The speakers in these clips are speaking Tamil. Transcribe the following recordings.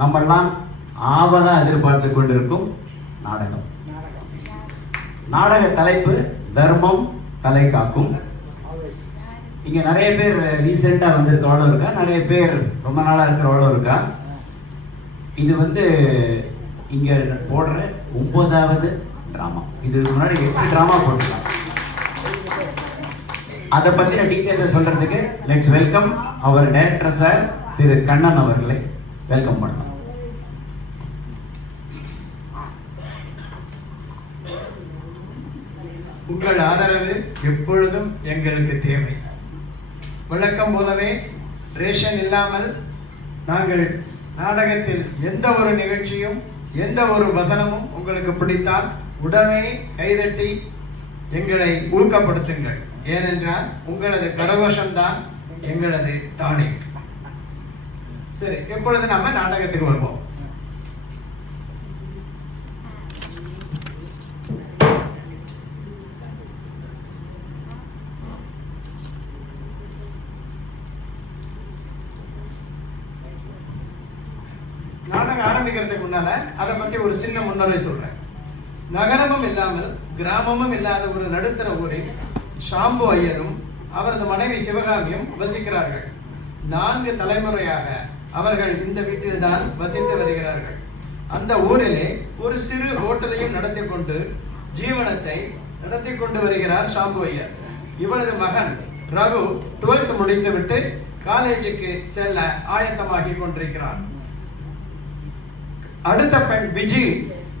நம்மெல்லாம் ஆவலா எதிர்பார்த்து கொண்டிருக்கும் நாடகம். நாடக தலைப்பு தர்மம் தலை காக்கும். இங்க நிறைய பேர் ரீசெண்டா வந்திருக்கிறவளும் இருக்கா, நிறைய பேர் ரொம்ப நாளா இருக்கிறவளும் இருக்கா. இது இங்க போடுற 9வது டிராமா. இது முன்னாடி 8 டிராமா போட்டுருக்காங்க. அதை பத்தின டீட்டெயில்ஸ் சொல்றதுக்கு லெட்ஸ் வெல்கம் அவர் டைரக்டர் சார் திரு கண்ணன் அவர்களை வெல்கம் பண்ணலாம். உங்கள் ஆதரவு எப்பொழுதும் எங்களுக்கு தேவை. வழக்கம் போலவே ரேஷன் இல்லாமல் நாங்கள் நாடகத்தில் எந்த ஒரு நிகழ்ச்சியும் எந்த ஒரு வசனமும் உங்களுக்கு பிடித்தால் உடனே கைதட்டி எங்களை ஊக்கப்படுத்துங்கள். ஏனென்றால் உங்களது கரகோஷம்தான் எங்களது டானிக். சரி, எப்பொழுது நாம நாடகத்துக்கு வருவோம். நாடகம் ஆரம்பிக்கிறதுக்கு முன்னால அதை பத்தி ஒரு சின்ன முன்னுரை சொல்றேன். நகரமும் இல்லாமல் கிராமமும் இல்லாத ஒரு நடுத்தர ஊரில் ஷாம்பு ஐயரும் அவரது மனைவி சிவகாமியும் வசிக்கிறார்கள். 4 தலைமுறையாக அவர்கள் இந்த வீட்டில் தான் வசித்து வருகிறார்கள். அந்த ஊரிலே ஒரு சிறு ஹோட்டலையும் நடத்தி கொண்டு ஜீவனத்தை நடத்தி கொண்டு வருகிறார் ஷாம்பு ஐயர். இவரது மகன் ரகு 12th முடித்துவிட்டு காலேஜுக்கு செல்ல ஆயத்தமாகி கொண்டிருக்கிறார். அடுத்த பெண் விஜி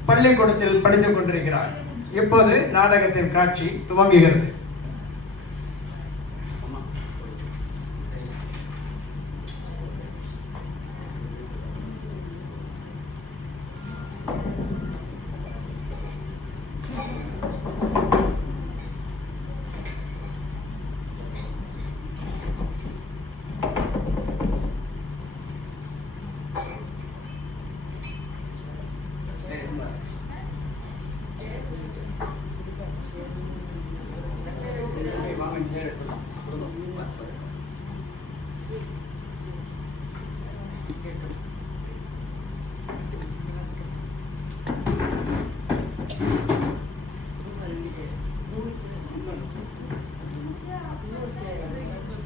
பள்ளிக்கூடத்தில் படித்துக் கொண்டிருக்கிறார். இப்போது நாடகத்தின் காட்சி துவங்குகிறது.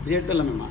இது எடுத்துடலாமேம்மா.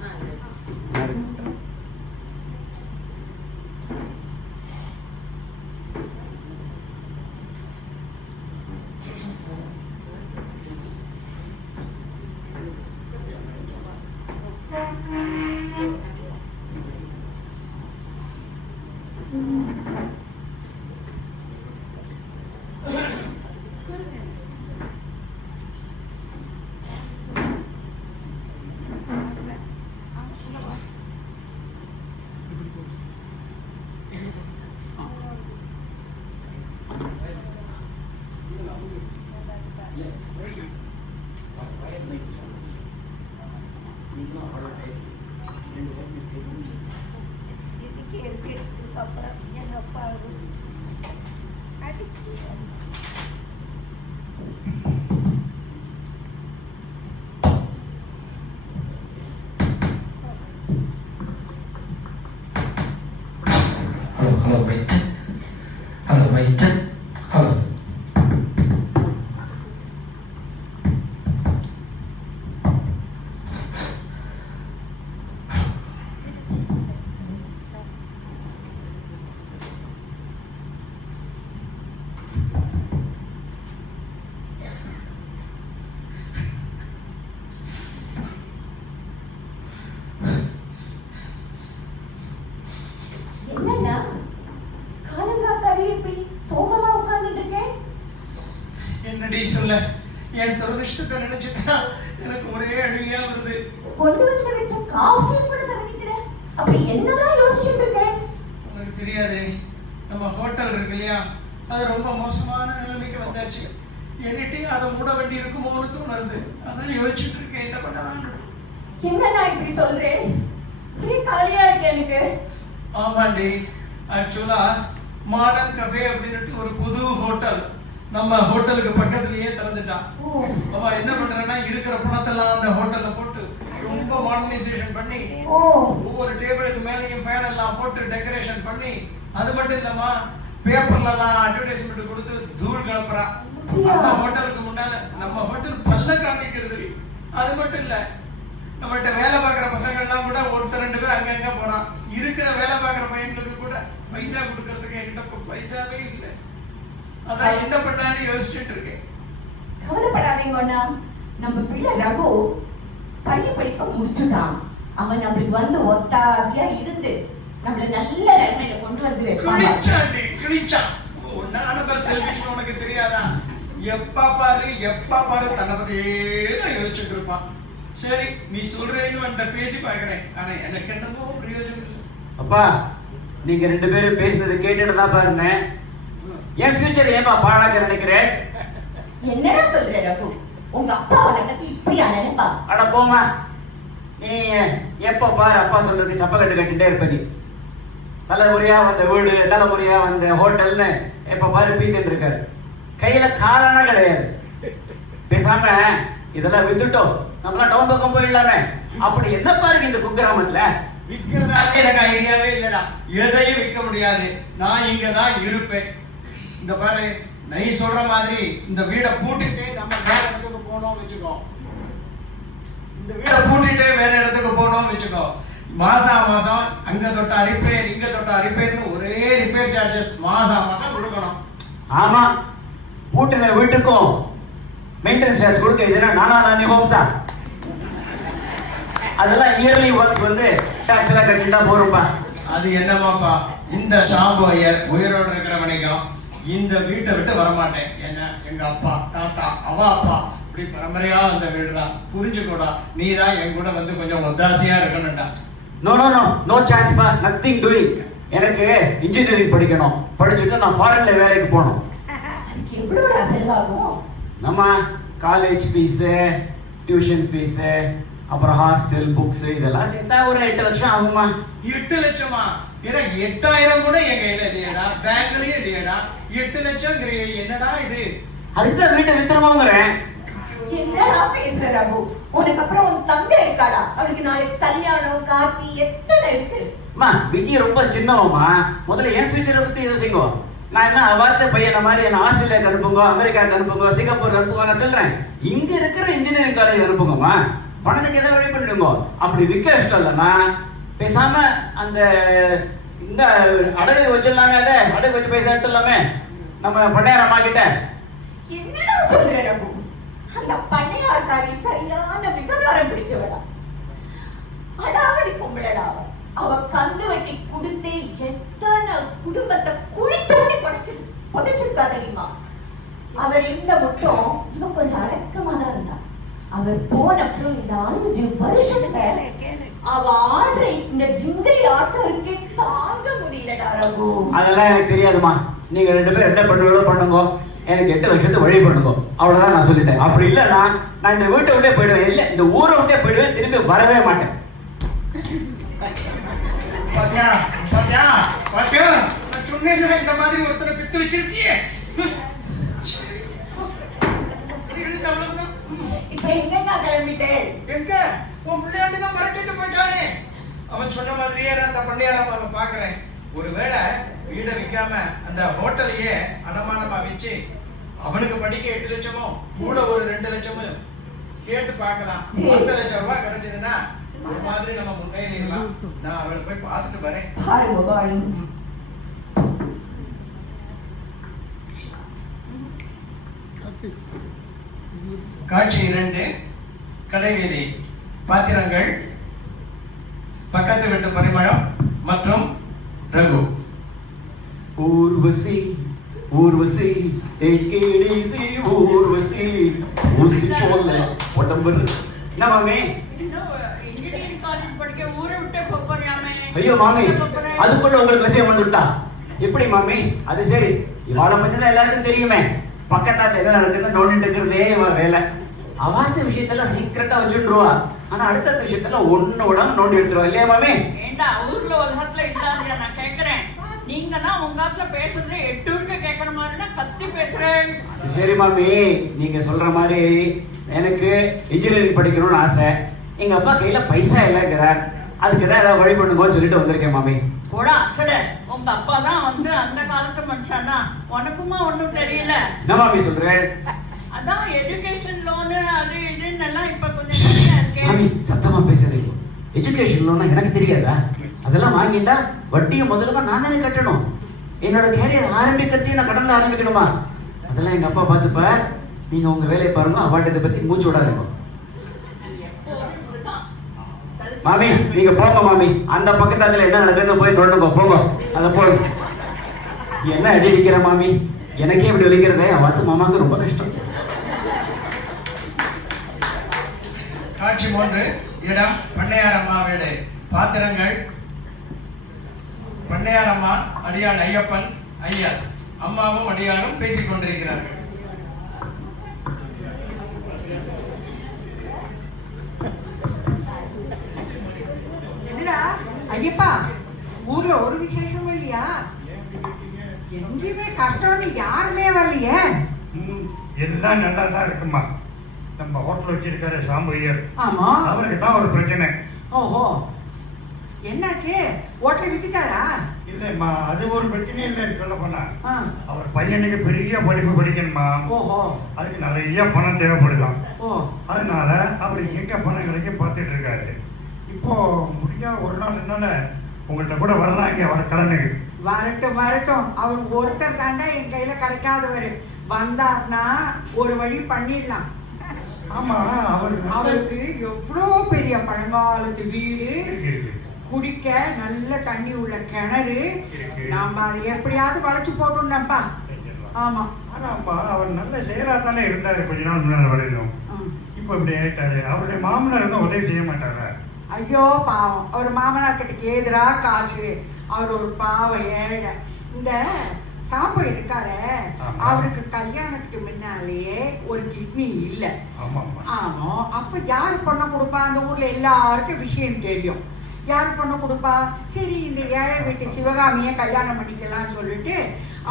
என்னடி சொல்ல, என் துரதிஷ்டத்தை நினைச்சுட்டா எனக்கு ஒரே அழுகையா வருது. கொண்டு வந்து வச்ச காஃபி கூட கவனிக்கல. அப்ப என்னதான் யோசிச்சுட்டு இருக்க? உங்களுக்கு தெரியாது, நம்ம ஹோட்டல் இருக்கு இல்லையா, அது ரொம்ப மோசமான நிலைமைக்கு வந்தாச்சு. என்னட்டே அதை மூட வேண்டி இருக்குமோன்னு தோணுது. அதான் யோசிச்சுட்டு இருக்கேன் என்ன பண்ணலாம்னு. என்ன நான் இப்படி சொல்றேன்? ஒரே காலியா இருக்கு எனக்கு. ஆமாண்டி, ஆக்சுவலா மாடர்ன் கஃபே அப்படின்னு ஒரு புது ஹோட்டல் நம்ம ஹோட்டலுக்கு பக்கத்துலயே திறந்துட்டான். அவன் என்ன பண்றான்னா இருக்கிற பணத்தெல்லாம் அந்த ஹோட்டல்ல போட்டு ரொம்ப மாடர்னைசேஷன் பண்ணி ஓ ஒவ்வொரு டேபிளுக்கு மேலேயும் ஃபேன் எல்லாம் போட்டு டெக்கரேஷன் பண்ணி, அது மட்டும் இல்லம்மா பேப்பர்ல எல்லாம் அட்வர்டைஸ்மெண்ட் கொடுத்து தூள் கிளப்புறா. அந்த ஹோட்டலுக்கு முன்னால நம்ம ஹோட்டல் பல்ல காமிக்கிறது. அது மட்டும் இல்ல, நம்மகிட்ட வேலை பார்க்குற பசங்க எல்லாம் கூட ஒருத்தர் 2 பேர் அங்கங்க போறான். இருக்கிற வேலை பார்க்குற பையன்களுக்கு கூட பைசா கொடுக்கறதுக்கு என்கிட்ட பைசாவே இல்லை. அதான் என்ன பண்ணான்னு யோசிச்சுட்டு இருக்கேன். கவலைப்படாதீங்க அண்ணா, நம்ம பிள்ளை ரகு பள்ளி படிப்பை முடிச்சுட்டான். அவன் நம்மளுக்கு வந்து ஒத்தாசையா இருந்து நம்மள நல்ல நிலைமையில கொண்டு வந்து கிழிச்சான். செல்ஃபிஷ் உனக்கு தெரியாதா? எப்ப பாரு தன்னை பத்தியே தான் யோசிச்சுட்டு இருப்பான். சரி, நீ சொல்றேன்னு வந்துட்ட, பேசி பாக்குறேன். ஆனா எனக்கு என்னமோ பிரயோஜனம் இல்லை. அப்பா, நீங்க 2 பேரும் பேசினது கேட்டுட்டு தான் பாருங்க. என் ஃபியூச்சர் ஏமா பாழாக்க நினைக்கிறேன்? என்னடா சொல்ற ரகு? உங்க அப்பா உன்னை பத்தி இப்படியா நினைப்பா? அட போமா, நீ எப்ப பாரு அப்பா சொல்றதுக்கு சப்பக்கட்டு கட்டிட்டே இருப்ப. நீ தலைமுறையா வந்த வீடு, தலைமுறையா வந்த ஹோட்டல்னு எப்ப பாரு பீத்துட்டு இருக்காரு. கையில காலானா கிடையாது. பேசாம இதெல்லாம் வித்துட்டோம், நம்மளாம் டவுன் பக்கம் போயிடலாமே. அப்படி என்ன பாருங்க இந்த குக்கிராமத்துல விற்கிறதால எனக்கு ஐடியாவே இல்லடா. எதையும் விற்க முடியாது, நான் இங்கதான் இருப்பேன். இந்த பாரு, நீ சொல்ற மாதிரி இந்த வீடை பூட்டிட்டு நம்ம வேற இடத்துக்கு போனோம் வச்சுக்கோ. இந்த வீடை பூட்டிட்டு வேற இடத்துக்கு போனோம் வச்சுக்கோ. மாசம் அங்க தொட்டா ரிப்பேர், இங்க தொட்டா ரிப்பேர்னு ஒரே ரிப்பேர் சார்ஜஸ் மாசம் கொடுக்கணும். ஆமா, பூட்டின வீட்டுக்கும் மெயின்டெனன்ஸ் சார்ஜ் கொடுக்க. இதுனா நானி ஹோம்ஸா? அதெல்லாம் இயர்லி ஒன்ஸ் வந்து டாக்ஸ் எல்லாம் கட்டிட்டா போறோம்ப்பா. அது என்னமாப்பா, இந்த ஷாம்பு ஐயர் உயிரோடு இருக்கிற வணிகம் இந்த வீட்டை விட்டு வரமாட்டேன். என்ன, எங்க அப்பா தாத்தா அவ அப்பா இப்படி பரம்பரையா வந்த வீடுடா. புரிஞ்சுக்கூடா, நீ தான் என் கூட வந்து கொஞ்சம் ஒத்தாசையா இருக்கணும்டா. நோ சான்ஸ் பா, நத்திங் டூயிங். எனக்கு இன்ஜினியரிங் படிக்கணும், படிச்சுட்டு நான் ஃபாரின்ல வேலைக்கு போகணும். அதுக்கு எவ்வளவுடா செலவாகும்? நம்ம காலேஜ் ஃபீஸு, டியூஷன் ஃபீஸு, அப்புறம் ஹாஸ்டல் புக்ஸ் இதெல்லாம் சேர்த்தா ஒரு 8 லட்சம் ஆகுமா? 8 லட்சமா? ஏன்னா 8000 கூட என் கையில இல்லையடா, பேங்க்லயும் இல்லையடா. 8 லட்சம் என்னடா இது? அதுக்கு தான் வீட்டை வித்துறமாங்கிறேன். என்னடா பேசுற ரகு? உனக்கு அப்புறம் உன் தங்க இருக்காடா? அவளுக்கு நாளைக்கு கல்யாணம் கார்த்தி எத்தனை இருக்கு. அம்மா, விஜய் ரொம்ப சின்னவம்மா. முதல்ல என் ஃபியூச்சரை பத்தி யோசிங்க. நான் என்ன வார்த்தை பையனை மாதிரி என்ன ஆஸ்திரேலியாவுக்கு அனுப்புங்க, அமெரிக்காவுக்கு அனுப்புங்க, சிங்கப்பூர் அனுப்புங்க நான் சொல்றேன். இங்க இருக்கிற இன்ஜினியரிங் காலேஜ் அனுப்புங்கம்மா. பணத்துக்கு எதை வழி பண்ணிடுங்க. அப்படி விற்க இஷ்டம் இல்லைன்னா பேசாம அந்த இந்த அடகு வச்சிடலாமே, அதை அடகு வச்சு பைசா எடுத்துடலாமே நம்ம பண்ணையார் அம்மா கிட்ட. என்னடா சொல்ற ரகு? அந்த பண்ணையார்காரி சரியான விவகாரம் பிடிச்சவளா, அடாவடி பொம்பளடா. அவ கந்து வெட்டி கொடுத்தே எத்தனை குடும்பத்தை குழி தோண்டி புதைச்சிருக்கா தெரியுமா? அவர் இருந்த மட்டும் இவன் கொஞ்சம் அடக்கமா தான் இருந்தா. அவர் போனப்புறம் இந்த 5 வருஷத்துல அவ ஆடுற இந்த ஜிங்கிளி ஆட்டம் இருக்கே தாங்க முடியலடா ரகு. அதெல்லாம் எனக்கு தெரியாதுமா. நீங்க 2 பேரும் என்ன பண்ணுவீங்களோ பண்ணுங்க, எனக்கு 8 லட்சத்தை வழி பண்ணுங்க, அவ்வளவுதான் நான் சொல்லிட்டேன். அப்படி இல்லைன்னா நான் இந்த வீட்டை விட்டே போயிடுவேன், இல்லை இந்த ஊரை விட்டே போயிடுவேன், திரும்பி வரவே மாட்டேன். பாத்தியா பாத்தியா பாத்தியா, நான் சொன்னேன் இந்த மாதிரி ஒருத்தரை பித்து வச்சிருக்கியே. இப்ப எங்கடா கிளம்பிட்டேன்? எங்க உன் பிள்ளையாண்டி தான் மறக்கிட்டு போயிட்டானே. அவன் சொன்ன மாதிரியே நான் அந்த பண்ணையாராம பாக்குறேன். ஒருவேளை வீடை விற்காம அந்த ஹோட்டலையே அடமானமா வச்சு அவனுக்கு படிக்க 8 லட்சமோ கூட ஒரு 2 லட்சமோ கேட்டு பார்க்கலாம். 10 லட்சம் ரூபாய் கிடைச்சதுன்னா ஒரு மாதிரி நம்ம முன்னேறிடலாம். நான் அவளை போய் பார்த்துட்டு வரேன். பாருங்க பாருங்க. காட்சி 2, கடைவீதி. பாத்திரங்கள் பக்கத்து வீட்டு பரிமளம் மற்றும் Raghu. Urvashi Urvashi take it easy Urvashi ஊசி போல உடம்பு. என்ன மாமி? இன்ஜினியரிங் காலேஜ் படிக்க ஊரை விட்டு போறியாமே? ஐயோ மாமி, அதுக்குள்ள உங்களுக்கு விஷயம் வந்துட்டா எப்படி மாமி? அது சரி, இவாளை பத்தி தான் எல்லாருக்கும் தெரியுமே. பக்கத்தாத்துல என்ன நடக்குதுன்னு நோண்டிட்டு இருக்கிறதே இவன் வேலை. அவாத்த விஷயத்தெல்லாம் சீக்கிரட்டா வச்சுட்டுருவா, ஆனா அடுத்த விஷயத்துல ஒண்ணு விடாம நோண்டி எடுத்துருவா. இல்லையா மாமி? ஏண்டா ஊர்ல உலகத்துல இல்லாதையா நான் கேக்குறேன். நீங்க தான் உங்க ஆத்துல பேசுறது 8 ஊருக்கு கேட்கற மாதிரினா கத்தி பேசுறேன். சரி மாமி, நீங்க சொல்ற மாதிரி எனக்கு இன்ஜினியரிங் படிக்கணும்னு ஆசை. எங்க அப்பா கையில பைசா இல்லைங்கிறார். அதுக்கு தான் ஏதாவது வழி பண்ணுங்கன்னு சொல்லிட்டு வந்திருக்கேன் மாமி. போடா அசட, உங்க அப்பா தான் வந்து அந்த காலத்து மனுஷனா, உனக்குமா ஒண்ணும் தெரியல. என்ன மாமி சொல்றேன்? அதான் எஜுகேஷன் லோனு அது இதுன்னு எல்லாம் இப்ப கொஞ்சம் நிறைய இருக்கே. மாமி சத்தமா பேசுறீங்க. எஜுகேஷன் லோனா எனக்கு தெரியாதா? அதெல்லாம் வாங்கிட்டா வட்டியை முதல்ல நான் தானே கட்டணும். என்னோட கேரியர் ஆரம்பிக்கிறச்சே நான் கடன்ல ஆரம்பிக்கணுமா? அதெல்லாம் எங்க அப்பா பார்த்துப்பார். நீங்க உங்க வேலையை பாருங்க, அவார்டு இதை பத்தி மூச்சு விடாதீங்க. எப்போதும் இப்படிதான். மாமி நீங்க போங்க மாமி. அந்த பக்கத்துல என்ன நடக்குதுன்னு போய் நோண்டுங்க போங்க. அதை போடுங்க. என்ன அடி அடிக்கிற மாமி? எனக்கே இப்படி ஒலிக்கிறதே அவத்து மாமாவுக்கு ரொம்ப கஷ்டம். காட்சி 3. இடம் பண்ணையாரம்மா வீடு. பாத்திரங்கள் பண்ணையாரம்மா, அடியாள் ஐயப்பன், ஐயர். அம்மாவும் அடியாளும் பேசிக் கொண்டிருக்கிறார்கள். என்னடா ஐயப்பா, ஊர்ல ஒரு விசேஷமும் இல்லையா? எங்கேயுமே கஷ்டம்னு யாருமே வரலையே. எல்லாம் நல்லா தான் இருக்குமா. நம்ம ஹோட்டல் வச்சிருக்காரு சாம்பையர், ஆமா, அவருக்கு தான் ஒரு பிரச்சனை. ஓஹோ, என்னாச்சு? ஹோட்டல் வித்துட்டாரா? இல்லைம்மா, அது ஒரு பிரச்சனையும் இல்லை. சொல்ல போனா ஆ, அவர் பையனுக்கு பெரிய படிப்பு படிக்கணுமா. ஓஹோ, அதுக்கு நிறைய பணம் தேவைப்படுதான். ஓ, அதனால அவர் எங்க பணம் கிடைக்க பார்த்துட்டு இருக்காரு. இப்போ முடிஞ்சா ஒரு நாள் என்னால உங்கள்கிட்ட கூட வரலாம் இங்க வர கலந்துக்கு. வரட்டும் வரட்டும். அவர் ஒருத்தர் தாண்டா என் கையில கிடைக்காதவர். வந்தார்னா ஒரு வழி பண்ணிடலாம். ஆமா, அவருக்கு எவ்வளோ பெரிய பழங்காலத்து வீடு, இருக்கு. குடிக்க நல்ல தண்ணி உள்ள கிணறு. இருக்கு. நாம அதை எப்படியாவது வளைச்சு போட்டுடணும்ப்பா. ஆமா. ஆனா அம்மா, அவர் நல்ல செயலா தானே இருந்தாரு கொஞ்ச நாள் முன்னாடி வரையிலும். இப்போ இப்படி ஆயிட்டாரு. அவருடைய மாமனார் வந்து உதவி செய்ய மாட்டாரா? ஐயோ பாவம், அவர் மாமனார் கிட்ட ஏதுரா காசு. அவர் ஒரு பாவம் ஏழை. இந்த சாம்பு இருக்காரு, அவருக்கு கல்யாணத்துக்கு முன்னாலேயே ஒரு கிட்னி இல்லை. ஆமா ஆமா. அப்ப யாரு பொண்ணை கொடுப்பா? அந்த ஊர்ல எல்லாருக்கும் விஷயம் தெரியும். யாரு பொண்ணை கொடுப்பா? சரி, இந்த ஏழை வீட்டு சிவகாமியை கல்யாணம் பண்ணிக்கலாம்னு சொல்லிட்டு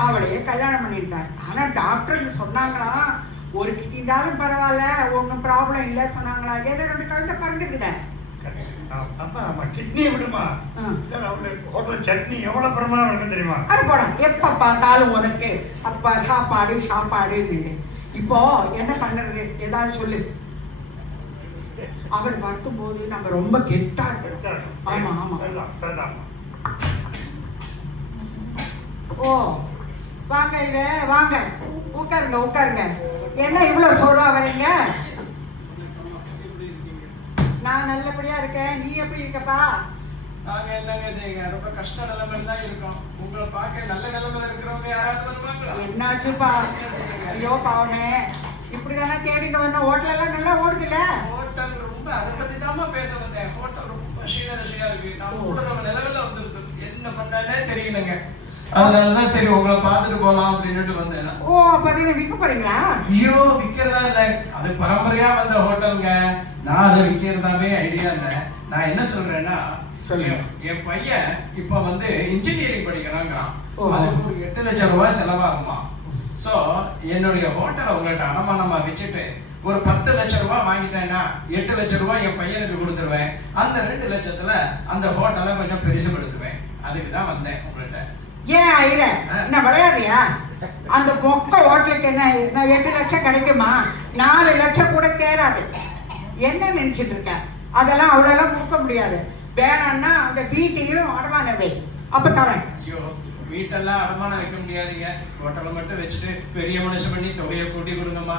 அவளையே கல்யாணம் பண்ணிட்டார். ஆனா டாக்டர் சொன்னாங்களாம், ஒரு கிட்னி இருந்தாலும் பரவாயில்ல, ஒன்றும் ப்ராப்ளம் இல்லை சொன்னாங்களா. ஏதோ 2 குழந்தை பிறந்துருக்குதே. கிட்னி விடுமா? ஹோட்டல் சட்னி எவ்வளவு பிரமாதம் இருக்கும் தெரியுமா? அது போட, எப்ப பார்த்தாலும் உனக்கு அப்பா சாப்பாடு சாப்பாடு. இப்போ என்ன பண்றது? ஏதாவது சொல்லு. அவர் வருத்தும் போது நம்ம ரொம்ப கெத்தா இருக்கணும். ஆமா ஆமா. ஓ, வாங்க இரு, வாங்க உட்காருங்க உட்காருங்க. என்ன இவ்வளவு சோர்வா வரீங்க? நான் நல்லபடியா இருக்கேன். நீ எப்படி இருக்கப்பா? நாங்க என்னங்க செய்யுங்க, ரொம்ப கஷ்ட நிலைமையில தான் இருக்கோம். உங்களை பார்க்க நல்ல நிலைமையில இருக்கிறவங்க யாராவது வருவாங்களா? என்னாச்சுப்பா? ஐயோ பாவனே, இப்படிதானே தேடிட்டு வந்த. ஹோட்டல் எல்லாம் நல்லா ஓடுதுல்ல? ஹோட்டல் ரொம்ப, அதை பத்தி தாமா பேச வந்தேன். ஹோட்டல் ரொம்ப ஷீனதஷியா இருக்கு. நான் கூடுற நிலவில் வந்துருக்கு. என்ன பண்ணாலே தெரியலங்க. அதனாலதான் சரி உங்களை பார்த்துட்டு போலாம் அப்படின்னு வந்தேன். ஓ, அப்ப நீங்க விற்க போறீங்களா? ஐயோ, விற்கிறதா இல்ல, அது பரம்பரையா வந்த ஹோட்டலுங்க. நான் அதை விற்கிறதாவே ஐடியா இல்லை. நான் என்ன சொல்றேன்னா, என் பையன் இப்ப வந்து இன்ஜினியரிங் படிக்கிறாங்கிறான். அதுக்கு ஒரு 8 லட்சம் ரூபாய் செலவாகுமா. சோ என்னுடைய ஹோட்டலை உங்கள்கிட்ட அடமானமா வச்சுட்டு ஒரு 10 லட்சம் ரூபாய் வாங்கிட்டேன்னா 8 லட்சம் ரூபாய் என் பையனுக்கு கொடுத்துருவேன். அந்த 2 லட்சத்துல அந்த ஹோட்டலை கொஞ்சம் பெருசுபடுத்துவேன். அதுக்கு தான் வந்தேன் உங்கள்கிட்ட. ஏன் ஐர என்ன விளையாடுறியா? அந்த மொக்க ஹோட்டலுக்கு என்ன 8 லட்சம் கிடைக்குமா? 4 லட்சம் கூட தேராது. என்ன நினைச்சிட்டு இருக்க? அதெல்லாம் அவ்வளோலாம் கொடுக்க முடியாது. வேணான்னா அந்த வீட்டையும் அடமானம் வை, அப்ப தரேன். ஐயோ, வீட்டெல்லாம் அடமானம் வைக்க முடியாதுங்க. ஹோட்டலை மட்டும் வச்சுட்டு பெரிய மனுஷன் பண்ணி தொகையை கூட்டி கொடுங்கம்மா.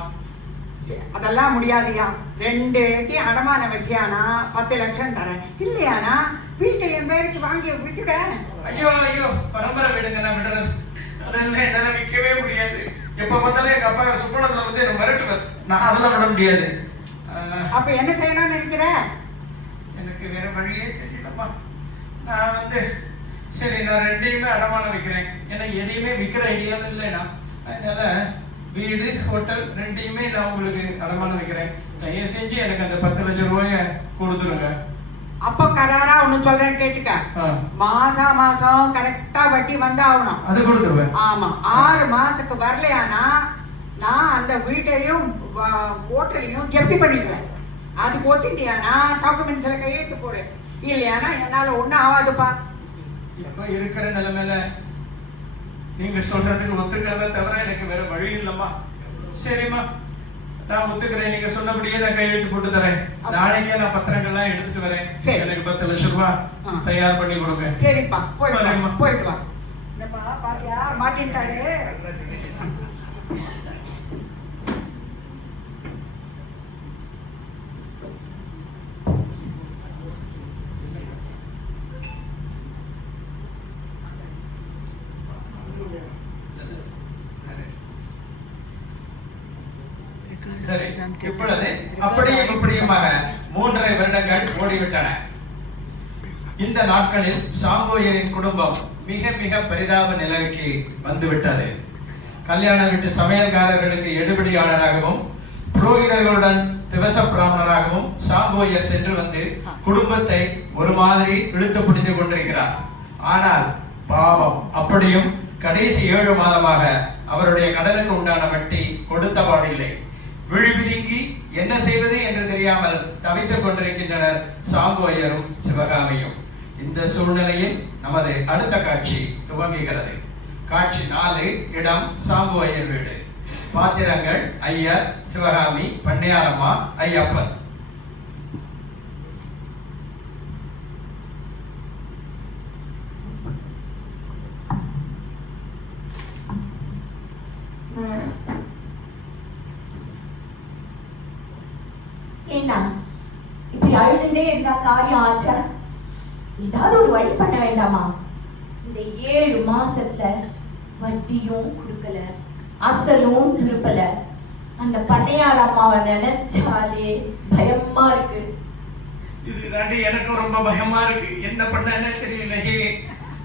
அதெல்லாம் முடியாதுயா. 2 அடமானம் வச்சியானா 10 லட்சம் தரேன். இல்லையானா வீட்டை என் பேருக்கு வாங்கி விட்டுட. ஐயோ ஐயோ, பரம்பரை வீடுங்க, நான் விடுறது. அதெல்லாம் என்னால விற்கவே முடியாது. எப்ப பார்த்தாலும் எங்க அப்பா சுப்பனத்துல வந்து என்ன மிரட்டுவார். நான் அதெல்லாம் விட முடியாது. அப்ப என்ன செய்யணும்னு நினைக்கிற? எனக்கு வேற வழியே தெரியலம்மா. நான் வந்து சரி, நான் 2யுமே அடமானம் வைக்கிறேன். ஏன்னா எதையுமே விற்கிற ஐடியாவில் இல்லைண்ணா. அதனால வீடு ஹோட்டல் 2யுமே நான் உங்களுக்கு அடமானம் வைக்கிறேன். தயவு செஞ்சு எனக்கு அந்த 10 லட்சம் ரூபாய கொடுத்துருங்க. அப்ப கராரா ஒண்ணு சொல்றேன் கேட்டுக்க. மாசம் கரெக்டா வட்டி வந்து ஆகணும். அது கொடுத்துருவேன். ஆமா, 6 மாசத்துக்கு வரலையானா நான் அந்த வீட்டையும் ஹோட்டலையும் ஜப்தி பண்ணிடுவேன். அதுக்கு ஒத்துட்டியானா டாக்குமெண்ட்ஸில் கையெழுத்து போடு, இல்லையானா என்னால் ஒன்றும் ஆகாதுப்பா. இப்போ இருக்கிற நிலைமையில நீங்க சொல்றதுக்கு ஒத்துக்கிறத தவிர எனக்கு வேற வழி இல்லம்மா. சரிம்மா, நான் ஒத்துக்கிறேன். நீங்க சொன்னபடியே நான் கையெழுத்து போட்டு தரேன். நாளைக்கே நான் பத்திரங்கள்லாம் எடுத்துட்டு வரேன். சரி. எனக்கு 10 லட்சம் ரூபாய் தயார் பண்ணி கொடுங்க. சரிப்பா, போயிட்டு வரேம்மா. வா, போயிட்டு வா. என்னப்பா பாத்தியா மாட்டின்ட்டாரு. சரி, இப்பொழுது அப்படியும் இப்படியுமாக 3.5 வருடங்கள் ஓடிவிட்டன. இந்த நாட்களில் சாம்போயரின் குடும்பம் மிக மிக பரிதாப நிலைக்கு வந்துவிட்டது. கல்யாண வீட்டு சமையல்காரர்களுக்கு எடுபடியாளராகவும் புரோகிதர்களுடன் திவச பிராமணராகவும் சாம்போயர் சென்று வந்து குடும்பத்தை ஒரு மாதிரி இழுத்து பிடித்துக் கொண்டிருக்கிறார். ஆனால் பாவம், அப்படியும் கடைசி 7 மாதமாக அவருடைய கடனுக்கு உண்டான வட்டி கொடுத்த பாடில்லை. விழிபிதுங்கி என்ன செய்வது என்று தெரியாமல் தவித்துக் கொண்டிருக்கின்றனர் சாம்போயரும் சிவகாமியும். இந்த சூழ்நிலையில் நமது அடுத்த காட்சி துவங்குகிறது. காட்சி 4, இடம் சாம்போயர் வீடு. பாத்திரங்கள் ஐயர், சிவகாமி, பண்ணையாரம்மா, ஐயப்பன். என்ன இப்படி அழுதுண்டே இருந்தா காரியம் ஆச்சா? ஏதாவது ஒரு வழி பண்ண வேண்டாமா? இந்த 7 மாசத்துல வட்டியும் கொடுக்கல, அசலும் திருப்பல. அந்த பண்ணையார் அம்மாவை நினைச்சாலே பயமா இருக்கு. இது தாண்டி எனக்கு ரொம்ப பயமா இருக்கு. என்ன பண்ணேன்னு தெரியலையே.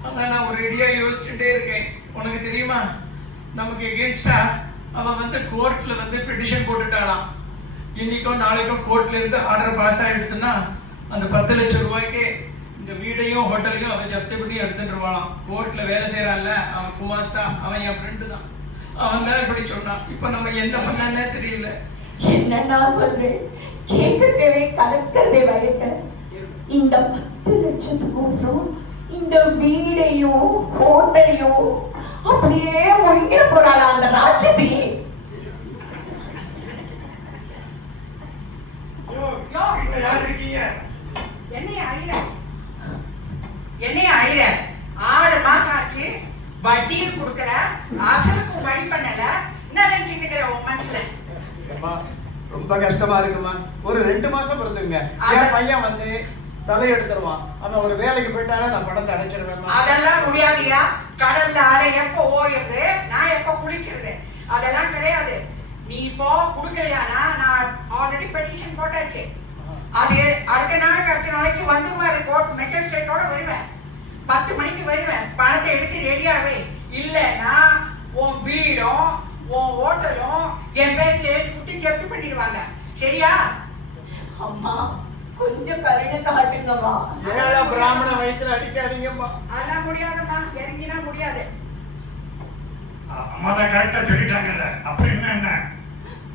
அதான் நான் ஒரு ஐடியா யோசிச்சுட்டே இருக்கேன். உனக்கு தெரியுமா, நமக்கு எகென்ஸ்டா அவன் வந்து கோர்ட்ல வந்து பெட்டிஷன் போட்டுட்டானாம். இன்னைக்கோ நாளைக்கோ கோர்ட்ல இருந்து ஆர்டர் பாஸ் ஆயிடுதுன்னா அந்த 10 லட்சம் ரூபாய்க்கு இந்த வீடையும் ஹோட்டலையும் அவன் ஜப்தி பண்ணி எடுத்துட்டு இருவானாம். கோர்ட்ல வேலை செய்யறான்ல அவன் குமாஸ் தான், அவன் என் ஃப்ரெண்டு தான். அவன் தான் இப்படி சொன்னான். இப்ப நம்ம என்ன பண்ணானே தெரியல. என்னன்னா சொல்றேன், கேட்கச்சவே கலக்கிறதே வயத்த. இந்த 10 லட்சத்துக்கோசரம் இந்த வீடையும் ஹோட்டலையும் அப்படியே ஒழுங்கிட போறாளா அந்த ராட்சசி? யார் இருக்கீங்க? என்னைய ஐயர 6 மாசம் ஆச்சு, வட்டியும் கொடுக்கல, அசலுக்கும் வழி பண்ணல. என்ன நினைச்சுட்டு இருக்கிற உன் மனசுல? அம்மா, ரொம்ப கஷ்டமா இருக்குமா. ஒரு 2 மாசம் பொறுத்துங்க. என் பையன் வந்து தலை எடுத்துருவான். அவன் ஒரு வேலைக்கு போயிட்டாலே நான் பணத்தை அடைச்சிருவேன். அதெல்லாம் முடியாதியா. கடல்ல அலை எப்போ ஓயுறது, நான் எப்போ குளிக்கிறது, அதெல்லாம் கிடையாது. நீ இப்போ குடுக்கலையானா நான் ஆல்ரெடி பெட்டிஷன் போட்டாச்சு. அது அடுத்த நாளைக்கு வந்துருவாரு. கோர்ட் மெஜிஸ்ட்ரேட்டோட வருவேன். 10 மணிக்கு வருவேன். பணத்தை எடுத்து ரெடியாவே. இல்லைன்னா உன் வீடும் உன் ஹோட்டலும் என் பேருக்கு எழுதி குட்டி ஜப்தி பண்ணிடுவாங்க. சரியா? அம்மா கொஞ்சம் கருணை காட்டுங்கம்மா. ஏழை பிராமண வயித்துல அடிக்காதீங்கம்மா. அதெல்லாம் முடியாதம்மா, இறங்கினா முடியாது. அம்மா தான் கரெக்டா சொல்லிட்டாங்கல்ல. அப்படி என்ன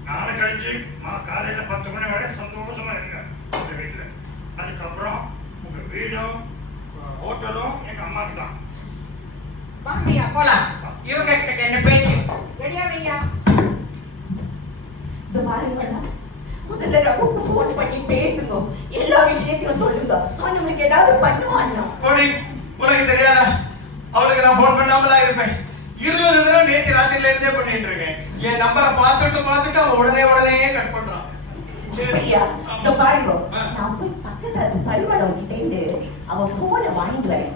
நாளை கழிச்சு காலையில 10 மணி வரை சந்தோஷமா இருங்க இந்த வீட்டுல. அதுக்கப்புறம் உங்க வீடும் ஹோட்டலும் எங்க அம்மாக்கு தான். வாங்கய்யா போலாம். இவங்க கிட்ட என்ன பேச்சு? ரெடியா வையா. இந்த பாருங்கண்ணா, முதல்ல ரகுக்கு ஃபோன் பண்ணி பேசுங்க, எல்லா விஷயத்தையும் சொல்லுங்க. அவன் நம்மளுக்கு ஏதாவது பண்ணுவான்னா? போடி, உனக்கு தெரியாதா? அவளுக்கு நான் ஃபோன் பண்ணாம தான் இருப்பேன். 20 தடவை நேற்று ராத்திரில இருந்தே பண்ணிட்டு இருக்கேன். என் நம்பரை பார்த்துட்டு அவன் உடனே கட் பண்றான். சரியா? இந்த பாருங்க, நான் போய் பக்கத்து பரிவாரம் கிட்ட இருந்து அவன் போனை வாங்கிட்டு வரேன்.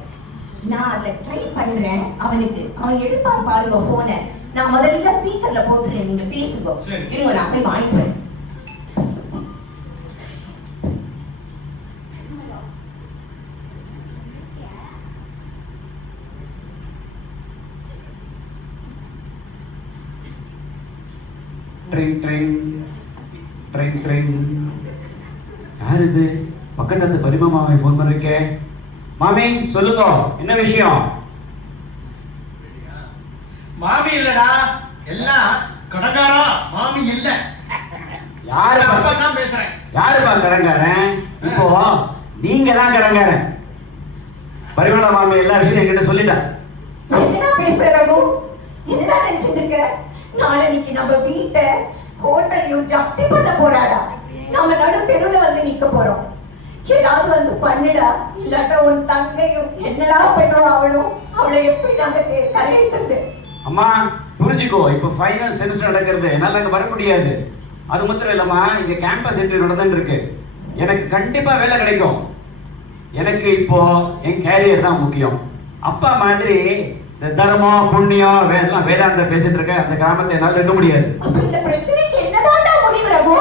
நான் அதை ட்ரை பண்றேன். அவன் எடுப்பான் பாருங்க போனை. நான் முதல்ல ஸ்பீக்கர்ல போட்டுறேன், நீங்க பேசுங்க. இருங்க, நான் போய் வாங்கிட்டு வரேன். Train train train train. யார் இது? பக்கத்து அந்த பரிமா மாமி ஃபோன் பண்ணிருக்கே. மாமி சொல்லுங்க, என்ன விஷயம்? மாமி இல்லடா, எல்லாம் கடங்காரா. மாமி இல்ல. யாரு? அப்பா தான் பேசுறேன். யாருப்பா கடங்காரன்? இப்போ நீங்க தான் கடங்காரன். பரிமள மாமி எல்லா விஷயம் என்கிட்ட சொல்லிட்டா. என்னடா பேசுற ரகு? என்னடா நினைச்சிட்டு இருக்க? நாளைக்கு நம்ம வீட்டை ஹோட்டலையும் ஜப்தி பண்ண போறாடா. நம்ம நடு தெருவுல வந்து நிக்க போறோம். ஏதாவது வந்து பண்ணுடா, இல்லாட்டா உன் தங்கையும் என்னடா பண்ணுவோம் அவளும். அவளை எப்படி நாங்க கரையிறது? அம்மா புரிஞ்சுக்கோ, இப்போ ஃபைனல் செமஸ்டர் நடக்கிறது, என்னால் அங்கே வர முடியாது. அது மாத்திரம் இல்லைம்மா, இங்கே கேம்பஸ் இன்டர்வியூ நடந்துட்டு இருக்கு. எனக்கு கண்டிப்பாக வேலை கிடைக்கும். எனக்கு இப்போ என் கேரியர் தான் முக்கியம். அப்பா மாதிரி இந்த தர்மம் புண்ணியம் எல்லாம் வேதாந்த பேசிட்டு இருக்க அந்த கிராமத்தை என்னால் இருக்க முடியாது. இந்த பிரச்சனைக்கு என்னதான்டா முடிவு ரகு?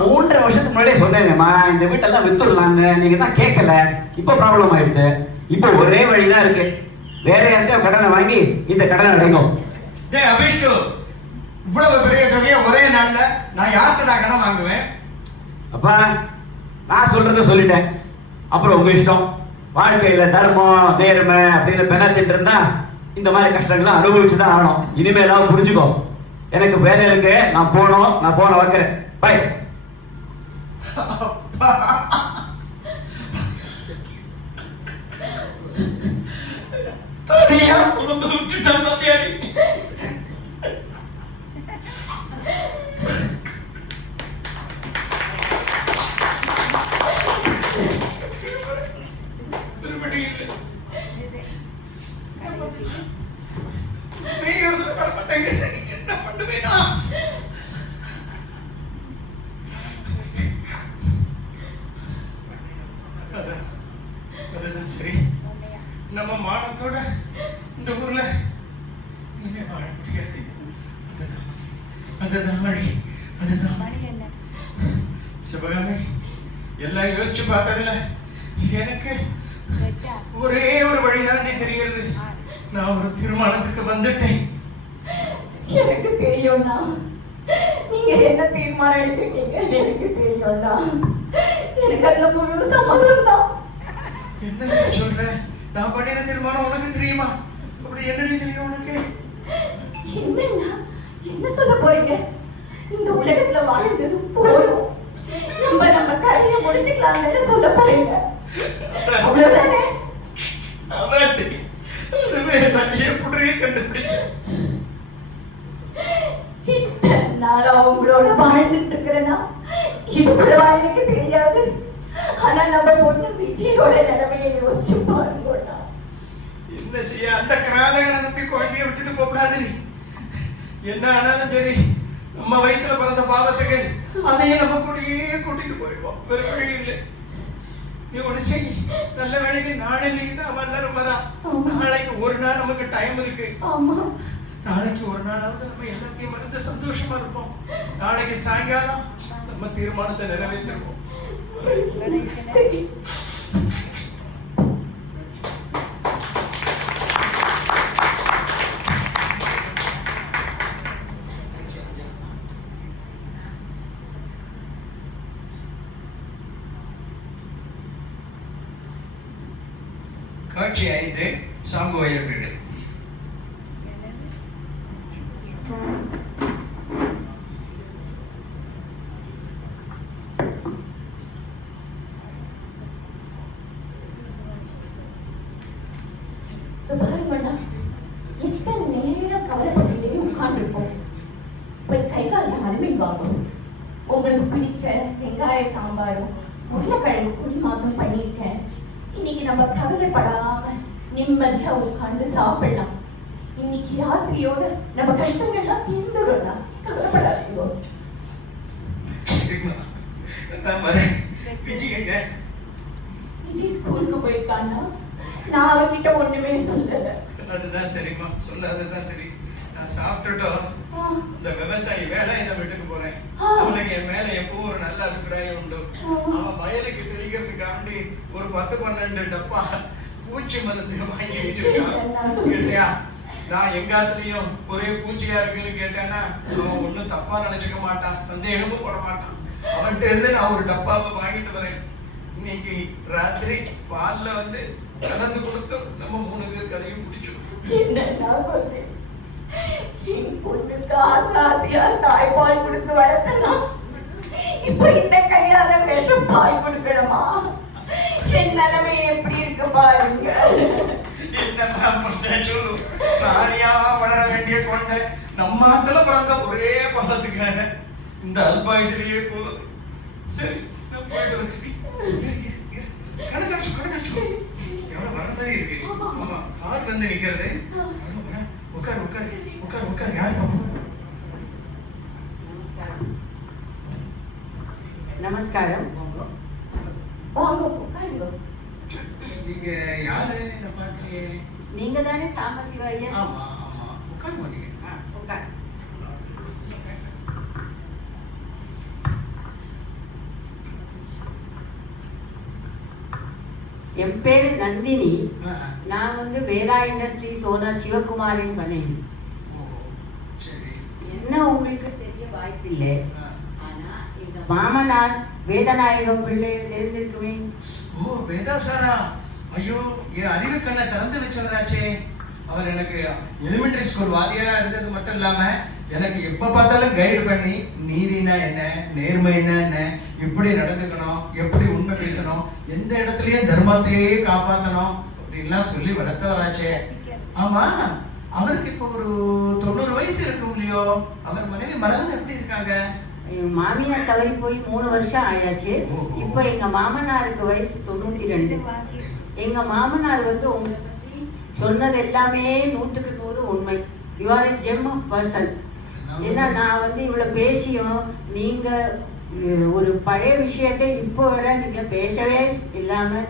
3 வருஷத்துக்கு முன்னாடியே சொன்னேன்மா, இந்த வீட்டெல்லாம் வித்துடலான்னு. நீங்க தான் கேட்கல. இப்போ ப்ராப்ளம் ஆயிடுது. இப்போ ஒரே வழிதான் இருக்கு, வேற யார்கிட்ட கடனை வாங்கி இந்த கடனை அடைக்கும். டேய் அபிஷ்டு, இவ்வளவு பெரிய தொகையை ஒரே நாள்ல நான் யார்கிட்ட கடன் வாங்குவேன்? அப்பா நான் சொல்றத சொல்லிட்டேன், அப்புறம் உங்க இஷ்டம். வாழ்க்கையில தர்மம் நேர்மை அப்படின்னு பெணத்திட்டு இருந்தா இந்த மாதிரி கஷ்டங்களை அனுபவிச்சுதான் ஆகணும். இனிமேலாவது புரிஞ்சுக்கோ. எனக்கு வேலை இருக்கு, நான் போகணும். நான் போனை வைக்கிறேன். பை. தனியா உங்க விட்டுட்டான் பத்தியாடி. என்ன பண்ணுவேனா? அதுதான் சரி. நம்ம மானத்தோட இந்த ஊர்ல இனிமே வாழ முடியாது. அதுதான் வழி. சிவகாமி, எல்லாம் யோசிச்சு பார்த்ததுல எனக்கு ஒரே ஒரு வழிதான் தெரிகிறது. நான் ஒரு தீர்மானத்துக்கு வந்துட்டேன். எனக்கு தெரியும்னா நீங்க என்ன தீர்மானம் எடுத்திருக்கீங்க எனக்கு தெரியும்னா. எனக்கு அதுல முழு சம்மதம் தான். என்ன சொல்ற? நான் பண்ணின தீர்மானம் உனக்கு தெரியுமா? அப்படி என்னடி தெரியும் உனக்கு? என்னன்னா என்ன சொல்ல போறீங்க? இந்த உலகத்துல வாழ்ந்தது போதும், நம்ம கதையை முடிச்சுக்கலாம்னு சொல்ல போறீங்க, அவ்வளவுதானே? அதான்டி, அதுவே நான் எப்படி கண்டுபிடிச்சேன். இத்தனை நாளா உங்களோட வாழ்ந்துட்டு இருக்கிறேன்னா இது கூடவா எனக்கு தெரியாது? ஆனா நம்ம பொண்ணு விஜயோட நிலைமையை யோசிச்சு பாருங்கண்ணா. என்ன செய்ய, அந்த கிராதகனை நம்பி குழந்தைய விட்டுட்டு போகக்கூடாது. என்ன ஆனாலும் சரி, நம்ம வயிற்றுல பிறந்த பாவத்துக்கு அதையே நம்ம கூடயே கூட்டிட்டு போயிடுவோம். வேற வழி இல்லை. நீ ஒண்ணு செய், நல்ல வேலைக்கு நாளைக்கு தான் அவன் எல்லாரும் வரா. நாளைக்கு ஒரு நாள் நமக்கு டைம் இருக்கு. ஆமா, நாளைக்கு ஒரு நாளாவது நம்ம எல்லாத்தையும் மறந்து சந்தோஷமா இருப்போம். நாளைக்கு சாயங்காலம் நம்ம தீர்மானத்தை நிறைவேற்றிருவோம். சரி. காட்சி 5, சாம்புவையர் வீடு. பாருங்கண்ணா, எத்தனை நேரம் கவலைப்பட்டுட்டே உட்காந்துருப்போம். போய் கை காலில் அலுமின் வாங்கும். உங்களுக்கு பிடிச்ச வெங்காய சாம்பாரும் உருளைக்கிழங்கு பொடி மாசம் பண்ணியிருக்கேன். இன்னைக்கு நம்ம கவலைப்படாம நிம்மதியா உட்காந்து சாப்பிடலாம். இன்னைக்கு ராத்திரியோட நம்ம கஷ்டங்கள்லாம் தீர்ந்துடலாம். கவலைப்படாதீங்க. விஜய் ஸ்கூலுக்கு போயிருக்கான்னா நான் அவகிட்ட ஒண்ணுமே சொல்லல. அதுதான் சரிம்மா, சொல்லாததான் சரி. நான் சாப்பிட்டுட்டோம். இந்த விவசாயி வேலை இந்த வீட்டுக்கு போறேன். அவனுக்கு என் மேல எப்பவும் ஒரு நல்ல அபிப்பிராயம் உண்டு. அவன் வயலுக்கு தெளிக்கிறதுக்காண்டி ஒரு 10-12 டப்பா பூச்சி மருந்து வாங்கி வச்சிருக்கான். கேட்டியா? நான் எங்காத்துலயும் ஒரே பூச்சியா இருக்குன்னு கேட்டேன்னா அவன் ஒன்னும் தப்பா நினைச்சுக்க மாட்டான், சந்தேகமும் போட மாட்டான். அவன்கிட்ட இருந்து நான் ஒரு டப்பாவை வாங்கிட்டு வரேன். இன்னைக்கு ராத்திரி பால்ல வந்து கலந்து கொடுத்து நம்ம 3 பேர் கதையும் முடிச்சோம். என்னன்னா சொல்றேன், என் பொண்ணுக்கு ஆசை ஆசையா தாய்ப்பால் கொடுத்து வளர்த்தனா இப்போ இந்த கையால விஷம் பால் கொடுக்கணுமா? என் நிலைமை எப்படி இருக்கு பாருங்க. என்னம்மா பண்ண சொல்லு. ராணியா வளர வேண்டிய கொண்ட நம்ம ஆத்துல பிறந்த ஒரே பாலத்துக்காக இந்த அல்பாயுசிலேயே போறது. சரி நான் போயிட்டு வரேன். கணக்காச்சு எவ்வளோ வர மாதிரி இருக்கு. ஆமா கார் வந்து நிக்கிறது. உட்கார் உட்கார் உட்கார் உட்கார். யார் பாப்போம்? நமஸ்காரம். வாங்க உட்காருங்க. நீங்க யாரு? என்ன பாட்டு? நீங்க தானே சாம்பசிவ ஐயர்? ஆமா ஆமா உட்காருங்க நீங்க. உட்கார். என் பேரு நந்தினி. நான் வந்து வேதா இண்டஸ்ட்ரீஸ் ஓனர் சிவகுமாரின் மனைவி. சரி. என்ன உங்களுக்கு தெரிய வாய்ப்பில்லை, ஆனா எங்க மாமனார் வேதநாயகம் பிள்ளையை தெரிஞ்சிருக்குமே. ஓ வேதா சாரா. ஐயோ என் அறிவு கண்ணை திறந்து வச்சவராச்சே. அவர் எனக்கு எலிமெண்டரி ஸ்கூல் வாத்தியாரா இருந்தது மட்டும் இல்லாம எனக்கு எப்ப பார்த்தாலும் கைடு பண்ணி நீதினா என்ன, நேர்மைனா என்ன, எப்படி நடந்துக்கணும், எப்படி உண்மை பேசணும், எந்த இடத்துலயும் தர்மத்தையே காப்பாற்றணும் அப்படின்லாம் சொல்லி வளர்த்தவராச்சே. ஆமா அவருக்கு இப்போ ஒரு 90 வயசு இருக்கும் இல்லையோ? அவர் மனைவி மரகதம் எப்படி இருக்காங்க? என் மாமியார் தவறி போய் 3 வருஷம் ஆயாச்சு. இப்போ எங்க மாமனாருக்கு வயசு 92. எங்க மாமனார் வந்து உங்களை பற்றி சொன்னது எல்லாமே 100க்கு 100 உண்மை. You are a gem of person. ஏன்னா நான் வந்து இவ்வளோ பேசியும் நீங்க ஒரு பழைய விஷயத்தை இப்போ வரை நீங்க பேசவே இல்லாம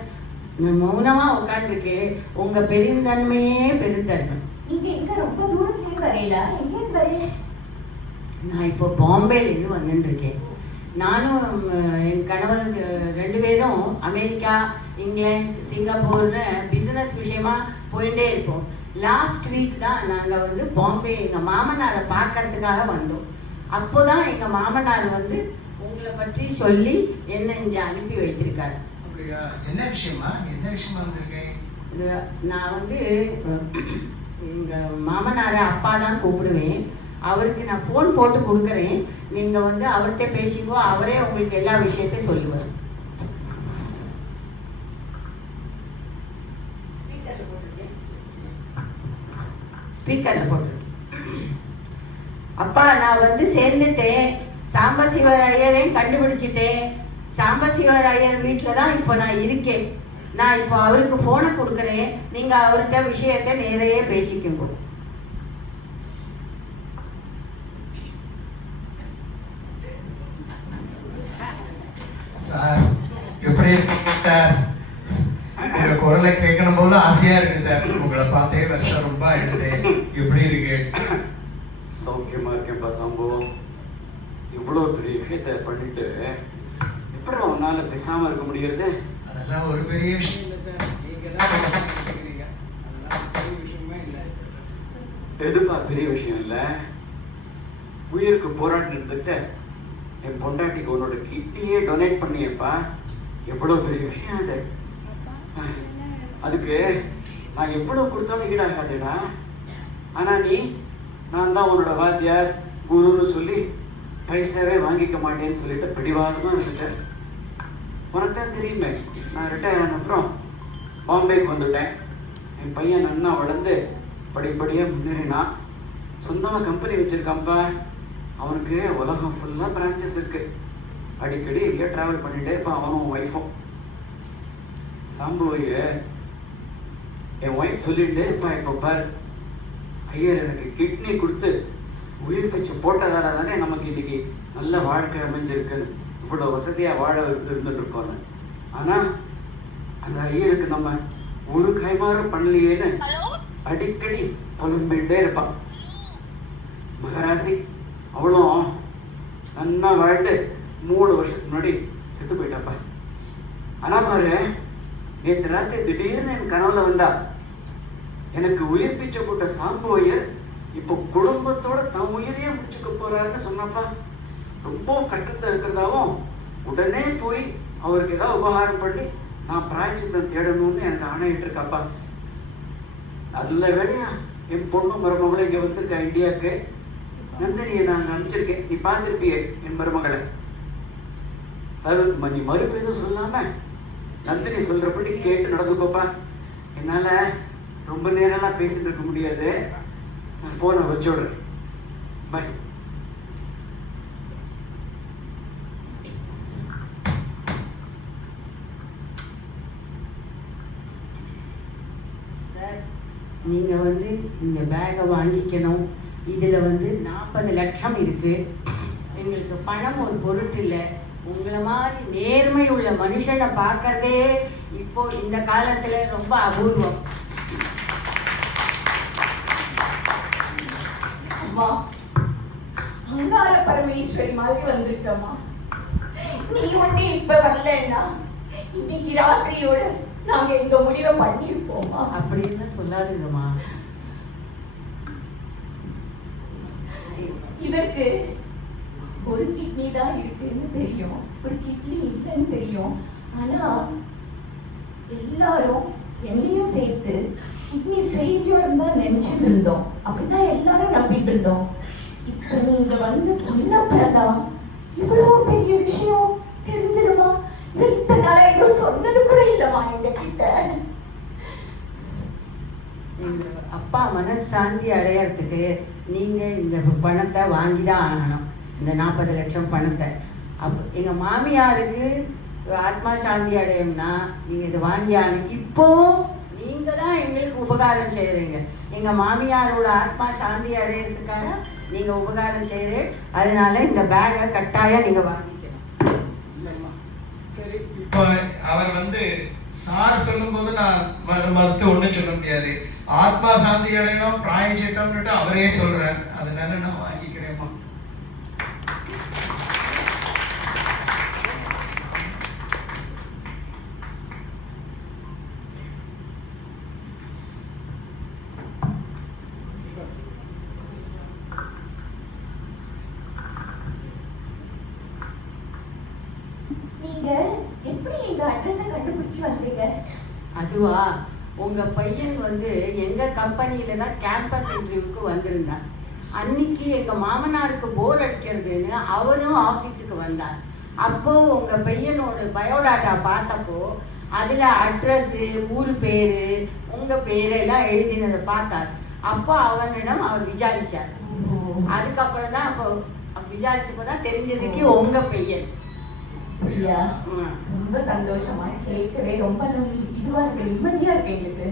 மௌனமா உட்காந்துருக்கேன். உங்க பெருந்தன்மையே பெருந்தன்மை. நீங்க எங்க ரொம்ப தூரத்துல வரையில? எங்க வரையில? நான் இப்போ பாம்பேலேருந்து வந்துட்டு இருக்கேன். நானும் என் கணவர் 2 பேரும் அமெரிக்கா, இங்கிலாந்து, சிங்கப்பூர்னு பிஸ்னஸ் விஷயமா போயிட்டே இருப்போம். லாஸ்ட் வீக் தான் நாங்கள் வந்து பாம்பே எங்கள் மாமனாரை பார்க்கறதுக்காக வந்தோம். அப்போ தான் எங்கள் மாமனார் வந்து உங்களை பற்றி சொல்லி என்ன இங்கே அனுப்பி வைத்திருக்காரு. அப்படியா? என்ன விஷயமா? என்ன விஷயமா வந்திருக்கேன்? நான் வந்து எங்கள் மாமனாரை அப்பா தான் கூப்பிடுவேன். அவருக்கு நான் ஃபோன் போட்டு கொடுக்குறேன். நீங்கள் வந்து அவர்கிட்ட பேசிக்கோ, அவரே உங்களுக்கு எல்லா விஷயத்தையும் சொல்லுவார். ஸ்பீக்கரில் போட்டிருக்கேன். அப்பா நான் வந்து சேர்ந்துட்டேன். சாம்பசிவர் ஐயரையும் கண்டுபிடிச்சிட்டேன். சாம்பசிவர் ஐயர் வீட்டில் தான் இப்போ நான் இருக்கேன். நான் இப்போ அவருக்கு ஃபோனை கொடுக்குறேன். நீங்கள் அவர்கிட்ட விஷயத்தை நேரையே பேசிக்கோங்க. சார் எப்படி இருக்கீங்க சார்? உங்க குரலை கேட்கணும் போல ஆசையா இருக்கு சார். உங்களை பார்த்தே வருஷம் ரொம்ப எடுத்து. எப்படி இருக்கு? சௌக்கியமா இருக்கேன்ப்பா சம்பு. இவ்வளோ பெரிய விஷயத்த பண்ணிட்டு எப்படி உன்னால பேசாம இருக்க முடிகிறது? அதெல்லாம் ஒரு பெரிய விஷயம் இல்லை சார். நீங்க தான் கேட்குறீங்க. அதெல்லாம் பெரிய விஷயமே இல்லை. எதுப்பா பெரிய விஷயம் இல்லை? உயிருக்கு போராட்டம் இருந்துச்ச என் பொண்டாட்டிக்கு உன்னோட கிட்னியே டொனேட் பண்ணியப்பா. எவ்வளோ பெரிய விஷயம் அது. அதுக்கு நான் எவ்வளோ கொடுத்தாலும் ஈடாகாதுடா. ஆனால் நீ நான் தான் உன்னோட வாத்தியார் குருன்னு சொல்லி பைசாவே வாங்கிக்க மாட்டேன்னு சொல்லிட்டு பிடிவாதமாக இருந்துட்டேன். உனக்கு தான் தெரியுமே, நான் ரிட்டையர் ஆன அப்புறம் பாம்பேக்கு வந்துட்டேன். என் பையன் நன்னா வளர்ந்து படிப்படியாக முன்னேறினான். சொந்தமாக கம்பெனி வச்சுருக்கான்ப்பா. அவனுக்கு உலகம் ஃபுல்லாக பிரான்ச்சஸ் இருக்குது. அடிக்கடி எங்கேயோ ட்ராவல் பண்ணிகிட்டே இருப்பான் அவனும் ஒய்ஃபும். சாம்புவைய என் ஒய்ஃப் சொல்லிகிட்டே இருப்பான், இப்போ பார் ஐயர் எனக்கு கிட்னி கொடுத்து உயிர் பச்சு போட்டதால தானே நமக்கு இன்னைக்கு நல்ல வாழ்க்கை அமைஞ்சிருக்குன்னு இவ்வளோ வசதியாக வாழ இருந்துட்டு இருக்கோன்னு. ஆனால் அந்த ஐயருக்கு நம்ம ஒரு கைமாறும் பண்ணலையேன்னு அடிக்கடி புலம்பிகிட்டே இருப்பான். மகராசி அவளும் நன்னா வாழ்ந்து 3 வருஷத்துக்கு முன்னாடி செத்து போயிட்டாப்பா. ஆனால் பாரு, நேற்று ராத்திரி திடீர்னு என் கனவுல வந்தா எனக்கு உயிர் பிச்சை போட்ட சாம்பு ஐயர் இப்போ குடும்பத்தோட தன் உயிரையே முடிச்சுக்க போறாருன்னு சொன்னப்பா. ரொம்ப கஷ்டத்தில் இருக்கிறதாவும் உடனே போய் அவருக்கு ஏதாவது உபகாரம் பண்ணி நான் பிராயச்சித்தம் தேடணும்னு எனக்கு ஆணையிட்டு இருக்காப்பா. அதுல வேலையா என் பொண்ணு மருமகளை இங்கே வந்திருக்கா இந்தியாவுக்கு. நந்தினியை நான் அனுப்பிச்சிருக்கேன், நீ பார்த்துருப்பியே என் மருமகளை. நீ மறுப்பு எதுவும் சொல்லாம நந்தினி சொல்றபடி கேட்டு நடந்துக்கோப்பா. என்னால ரொம்ப நேரம்லாம் பேசிட்டு இருக்க முடியாது. நான் போனை வச்சு விடுறேன். பாய். சார், நீங்கள் வந்து இந்த பேக்கை வாங்கிக்கணும். இதில் வந்து 40 லட்சம் இருக்குது. எங்களுக்கு பணம் ஒரு பொருட்டு இல்லை. உங்களை மாதிரி நேர்மை உள்ள மனுஷனை பார்க்கறதே இப்போ இந்த காலத்தில் ரொம்ப அபூர்வம். அம்மா, அங்கார பரமேஸ்வரி மாதிரி வந்திருக்கம்மா. நீ ஒண்ணு இப்ப வரலன்னா இன்னைக்கு ராத்திரியோட நாங்க எங்க முடிவை பண்ணிருப்போமா? அப்படின்லாம் சொல்லாதுங்கம்மா. இதற்கு ஒரு கிட்னி தான் இருக்குன்னு தெரியும், ஒரு கிட்னி இல்லைன்னு தெரியும். ஆனா எல்லாரும் என்னையும் சேர்த்து கிட்னி ஃபெயிலியர் தான் நினைச்சிட்டு இருந்தோம். அப்படிதான் எல்லாரும் நம்பிட்டு இருந்தோம். இப்ப நீங்க வந்து சொன்னப்பதான் இவ்வளவு பெரிய விஷயம் தெரிஞ்சதுமா. இது இத்தனை நாளா எதுவும் சொன்னது கூட இல்லம்மா எங்க கிட்ட. எங்க அப்பா மனசாந்தி அடையறதுக்கு நீங்க இந்த பணத்தை வாங்கி தான் ஆகணும். இந்த 40 லட்சம் பணத்தை எங்கள் மாமியாருக்கு ஆத்மா சாந்தி அடையும்னா நீங்கள் இதை வாங்கி ஆகணும். இப்போ நீங்கள் தான் எங்களுக்கு உபகாரம் செய்கிறீங்க. எங்கள் மாமியாரோட ஆத்மா சாந்தி அடையிறதுக்காக நீங்கள் உபகாரம் செய்கிறேன். அதனால இந்த பேக்கை கட்டாயம் நீங்கள் வாங்கிக்கணும். சரி, இப்போ அவர் வந்து சார் சொல்லும்போது நான் மறுத்து ஒன்றும் சொல்ல முடியாது. ஆத்மா சாந்தி அடையணும் பிராயச்சித்தம்னுட்டு அவரே சொல்றார். அதனால நான் வாங்கிக்கிறேம்மா. நீங்க எப்படி எங்க அட்ரஸை கண்டுபிடிச்சு வந்தீங்க? அதுவா, உங்கள் பையன் வந்து எங்கள் கம்பெனியில் தான் கேம்பஸ் இன்டர்வியூக்கு வந்திருந்தான். அன்னைக்கு எங்கள் மாமனாருக்கு போர் அடிக்கிறதுன்னு அவரும் ஆஃபீஸுக்கு வந்தார். அப்போது உங்கள் பையனோட பயோடாட்டா பார்த்தப்போ அதில் அட்ரஸ்ஸு, ஊர் பேர், உங்கள் பேரெல்லாம் எழுதினதை பார்த்தார். அப்போ அவனிடம் அவர் விசாரித்தார். அதுக்கப்புறம் தான் அப்போ விசாரிச்சப்போ தான் தெரிஞ்சதுக்கு உங்கள் பையன். ஐயா, ரொம்ப சந்தோஷமா கேட்கவே ரொம்ப இதுவா இருக்கு, நிம்மதியா இருக்கு எங்களுக்கு.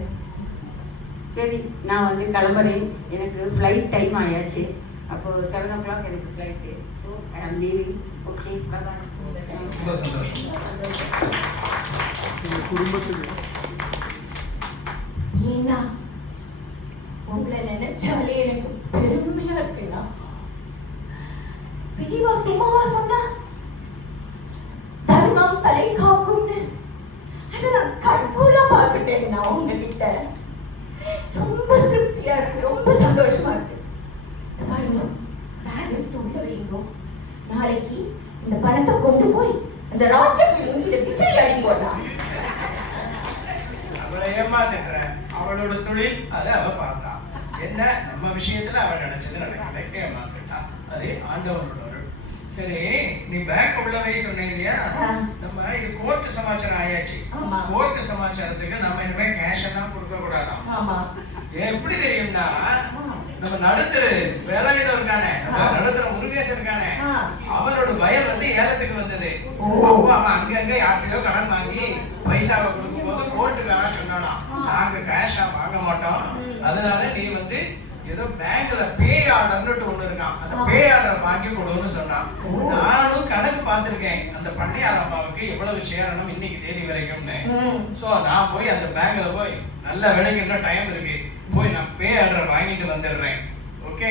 சரி, நான் வந்து கிளம்புறேன். எனக்கு ஃப்ளைட் டைம் ஆயாச்சு. அப்போது 7 o'clock எனக்கு ஃப்ளைட்டு. ஸோ ஐ ஆம் லீவிங். ஓகே, பாய் பாய். ரொம்ப சந்தோஷம். ஏன்னா உங்களை நினைச்சாலே எனக்கு பெருமையா இருக்குண்ணா. பெரியவா சும்மாவா சொன்னா தர்மம் தலை காக்கும்னு? அதை நான் கண்கூடா பார்த்துட்டேன். நான் உங்ககிட்ட ரொம்ப திருப்தியா இருக்கு, ரொம்ப சந்தோஷமா இருக்கு. பாருங்க, பேக் எடுத்து உள்ள வைங்க. நாளைக்கு இந்த பணத்தை கொண்டு போய் அந்த ராட்சசி மூஞ்சில விசில் அடிங்கோடா. அவளை ஏமாத்திட்டுற, அவளோட தொழில் அதை அவ பார்த்தா. என்ன நம்ம விஷயத்துல அவள் நினைச்சது நடக்கல, ஏமாத்திட்டா. அதே ஆண்டவனோட அருள். சரி, நீ பேக் உள்ளவே சொன்ன இல்லையா? நம்ம இது கோர்ட் சமாச்சாரம் ஆயாச்சு. கோர்ட் சமாச்சாரத்துக்கு நம்ம இனிமே கேஷ் எல்லாம் கொடுக்க கூடாதாம். எப்படி தெரியும்னா, நம்ம நடுத்தர வேலாயுதம் இருக்கானே, நடுத்தர முருகேசன் இருக்கானே, அவனோட வயல் வந்து ஏலத்துக்கு வந்தது. அப்போ அவன் அங்கங்க யார்கிட்டயோ கடன் வாங்கி பைசாவை கொடுக்கும் போது கோர்ட்டுக்காரா சொன்னானா, நாங்க கேஷா வாங்க மாட்டோம், அதனால நீ வந்து ஏதோ பேங்க்ல பே ஆர்டர்னு ஒண்ணு இருக்கான், அந்த பே ஆர்டர் வாங்கி கொடுன்னு சொன்னான். நானும் கணக்கு பார்த்திருக்கேன் அந்த பண்ணையார் அம்மாவுக்கு எவ்வளவு சேரணும் இன்னைக்கு தேதி வரைக்கும்னு. சோ நான் போய் அந்த பேங்க்ல போய் நல்ல விலைக்கு இன்னும் டைம் இருக்கு, போய் நான் பே ஆர்டர் வாங்கிட்டு வந்துடுறேன். ஓகே,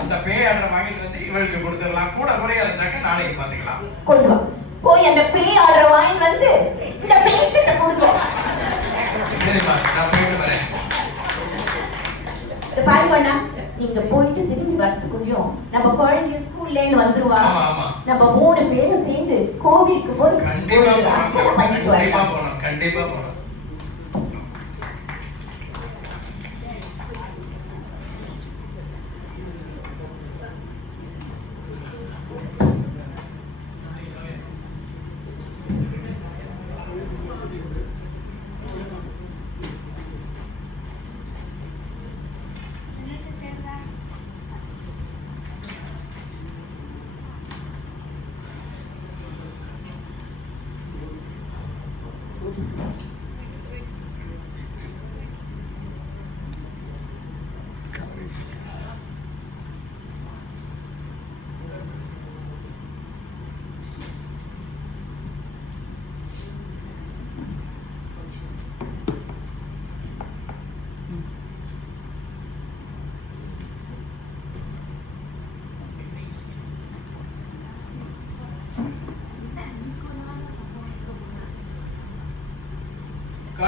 அந்த பே ஆர்டர் வாங்கிட்டு வந்து இவளுக்கு கொடுத்துடலாம். கூட குறையா இருந்தாக்க நாளைக்கு பாத்துக்கலாம். கொண்டு வா, போய் அந்த பே ஆர்டர் வாங்கி வந்து இந்த பே கிட்ட கொடுங்க. சரிம்மா, நான் போயிட்டு வரேன். பாருங்கண்ணா, நீங்க போயிட்டு திரும்பி வரதுக்குள்ளயும் நம்ம குழந்தைய ஸ்கூல்ல இருந்து வந்துருவா. நம்ம 3 பேரும் சேர்ந்து கோவிலுக்கு போய் கண்டிப்பா போனோம், கண்டிப்பா போனோம்.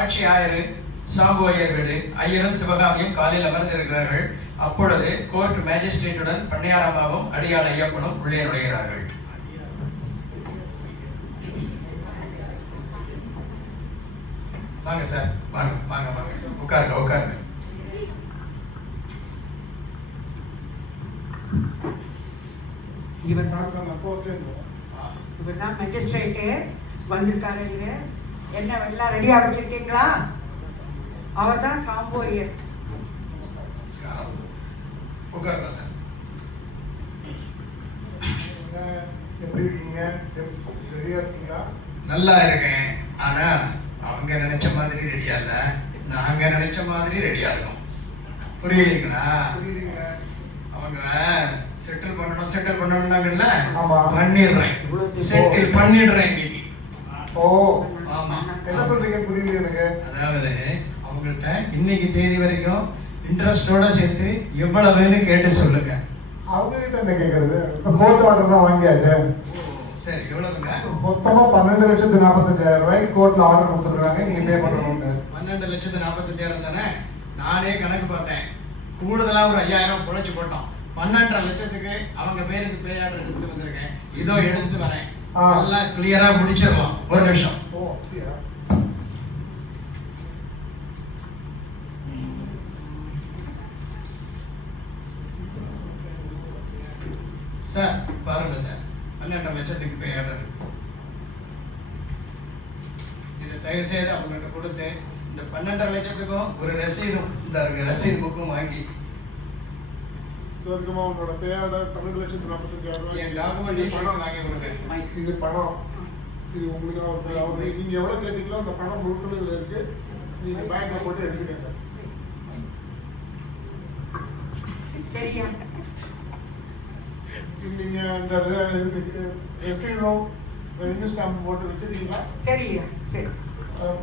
காட்சி ஆயரு சாம்பு ஐயர் வீடு. ஐயரும் சிவகாமியும் காலில் அமர்ந்திருக்கிறார்கள். அப்பொழுது கோர்ட் மேஜிஸ்ட்ரேட்டுடன் பண்ணையாரம்மாவும் அடியாள் ஐயப்பனும் உள்ளே நுழைகிறார்கள். வாங்க சார், வாங்க வாங்க வாங்க, உட்காருங்க உட்காருங்க. இவர் தான் மெஜிஸ்ட்ரேட்டு வந்திருக்காரு. என்ன எல்லாம் ரெடியா வச்சிருக்கீங்களா? அவர் தான் சாம்பு ஐயர். உட்காருங்க சார். எப்படி இருக்கீங்க? ரெடியா இருக்கீங்களா? நல்லா இருக்கேன். ஆனா அவங்க நினைச்ச மாதிரி ரெடியா இல்ல, நாங்க நினைச்ச மாதிரி ரெடியா இருக்கோம். புரியுதுங்களா? புரியுதுங்க. அவங்க செட்டில் பண்ணணும்னாங்கல்ல, ஆமா. பண்ணிடுறேன், செட்டில் பண்ணிடுறேன் இன்னைக்கு. ஓ, ஆமா. என்ன சொல்றீங்க? புரியல எனக்கு. அதாவது அவங்கள்ட்ட இன்னைக்கு தேதி வரைக்கும் இன்ட்ரெஸ்டோட சேர்த்து எவ்வளவுன்னு கேட்டு சொல்லுங்க. அவங்க கிட்ட என்ன கேட்கறது? இப்ப கோர்ட் ஆர்டர் தான் வாங்கியாச்சு. சரி, எவ்வளவுங்க? மொத்தமா 12,45,000 ரூபாய்க்கு கோர்ட்ல ஆர்டர் கொடுத்துருக்காங்க, நீங்க பே பண்ணணும்னு. 12,45,000 தானே? நானே கணக்கு பார்த்தேன். கூடுதலா ஒரு 5,000 பொழைச்சு போட்டோம். 12.5 லட்சத்துக்கு அவங்க பேருக்கு பே ஆர்டர் எடுத்துட்டு வந்திருக்கேன். இதோ எடுத்துட்டு வரேன். எல்லாம் கிளியரா முடிச்சிடலாம். ஒரு நிமிஷம். ஓ, அப்படியா? சார் பாருங்க சார், 12.5 லட்சத்துக்கு பே ஆர்டர். இதை தயவு செய்து அவங்கள்ட்ட கொடுத்து இந்த 12.5 லட்சத்துக்கும் ஒரு ரசீதும் இந்த ரசீது புக்கும் வாங்கி இது வரைக்கும் உங்களோட பே ஆர்டர் 12,45,000 என் ரூபாய். டாக்குமெண்ட் பணம். வாங்கி கொடுங்க. இது பணம். இது உங்களுக்கு அவர் நீங்க எவ்வளவு கேட்டீங்களோ அந்த பணம் முழுக்க இதுல இருக்கு. நீங்க பேங்க்ல போட்டு எடுத்துக்கங்க. சரியா? நீங்க இந்த ரசீதும் ரெண்டு ஸ்டாம்ப் போட்டு வச்சிருக்கீங்களா? சரியா? சரி.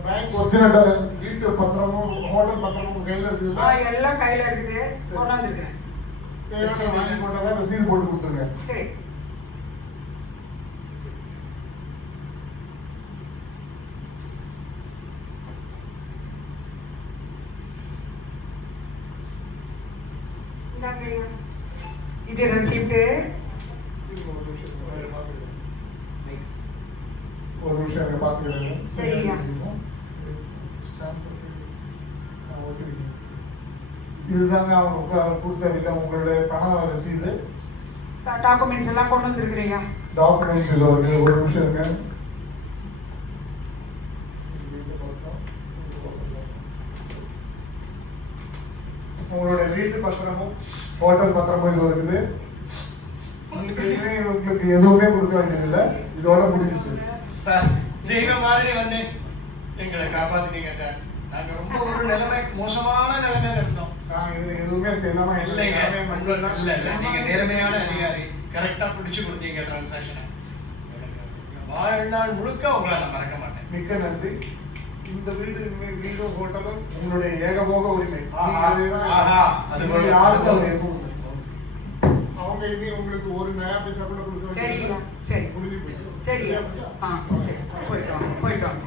பேங்க் ஒரிஜினல் வீட்டு பத்திரமும் ஹோட்டல் பத்திரமும் உங்க கையில இருக்குதுல்ல? எல்லாம் கையில இருக்குது, கொண்டாந்துருக்கிறேன். வாங்கி கொண்டதான் ரசீது போட்டு கொடுத்துருங்க. சரி. இந்தாங்க ஐயா, இது ரெசிப்ட். ஒரு நிமிஷம் அங்க பாத்துக்கிறேன். சரியா? இதுதாங்க அவங்க கொடுத்த வில்ல உங்களுடைய பண ரசீது. டாக்குமெண்ட்ஸ் எல்லாம் கொண்டு வந்துருக்கிறீங்க. டாக்குமெண்ட்ஸ் இது இருக்கு. ஒரு நிமிஷம் இருங்க. உங்களுடைய வீட்டு பத்திரமும் ஹோட்டல் பத்திரமும் இது இருக்குது. உங்களுக்கு எதுவுமே கொடுக்க வேண்டியதில்லை. இதோட முடிஞ்சிச்சு. சார், தெய்வம் மாதிரி வந்து எங்களை காப்பாத்தினீங்க சார். நாங்க ரொம்ப ஒரு நிலைமை, மோசமான நிலைமையில இருந்தோம். நான் இதுல எதுவுமே செய்யலாமா? இல்லைங்க, இல்ல இல்ல, நீங்க நேர்மையான அதிகாரி. கரெக்டா பிடிச்சு கொடுத்தீங்க டிரான்சாக்ஷனை. வாழ்நாள் முழுக்க உங்களை நான் மறக்க மாட்டேன். மிக்க நன்றி. இந்த வீடும் ஹோட்டலும் உங்களுடைய ஏகபோக உரிமை. யாருக்கும் எதுவும் அவங்க இனி உங்களுக்கு ஒரு நயா பைசா கூட கொடுக்க சரியா? சரி. முடிஞ்சு போச்சு. சரியா? சரி. போயிட்டோம்.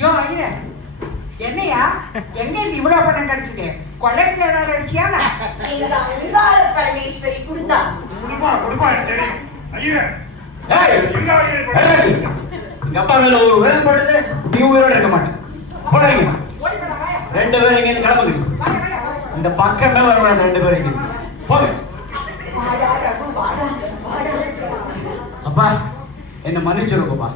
யோ ஐயா, என்னையா எங்க இவ்வளவு பணம் கிடைச்சது? கொள்ளைக்குள்ள ஏதாவது அடிச்சியா? எங்க அங்காள பரமேஸ்வரி கொடுத்தா. கொடுப்பா தெரியும். ஐயா, ஏய், ஏய், எங்க அப்பா மேல ஒரு வேலை போடுது, நீ உயிரோட இருக்க மாட்டேன். போடுறீங்க 2 பேரும் எங்க இருந்து கிளம்புங்க. இந்த பக்கமே வரக்கூடாது 2 பேரும் இங்க. போங்க. வாடா ரகு, வாடா. அப்பா என்ன மன்னிச்சிருக்கப்பா.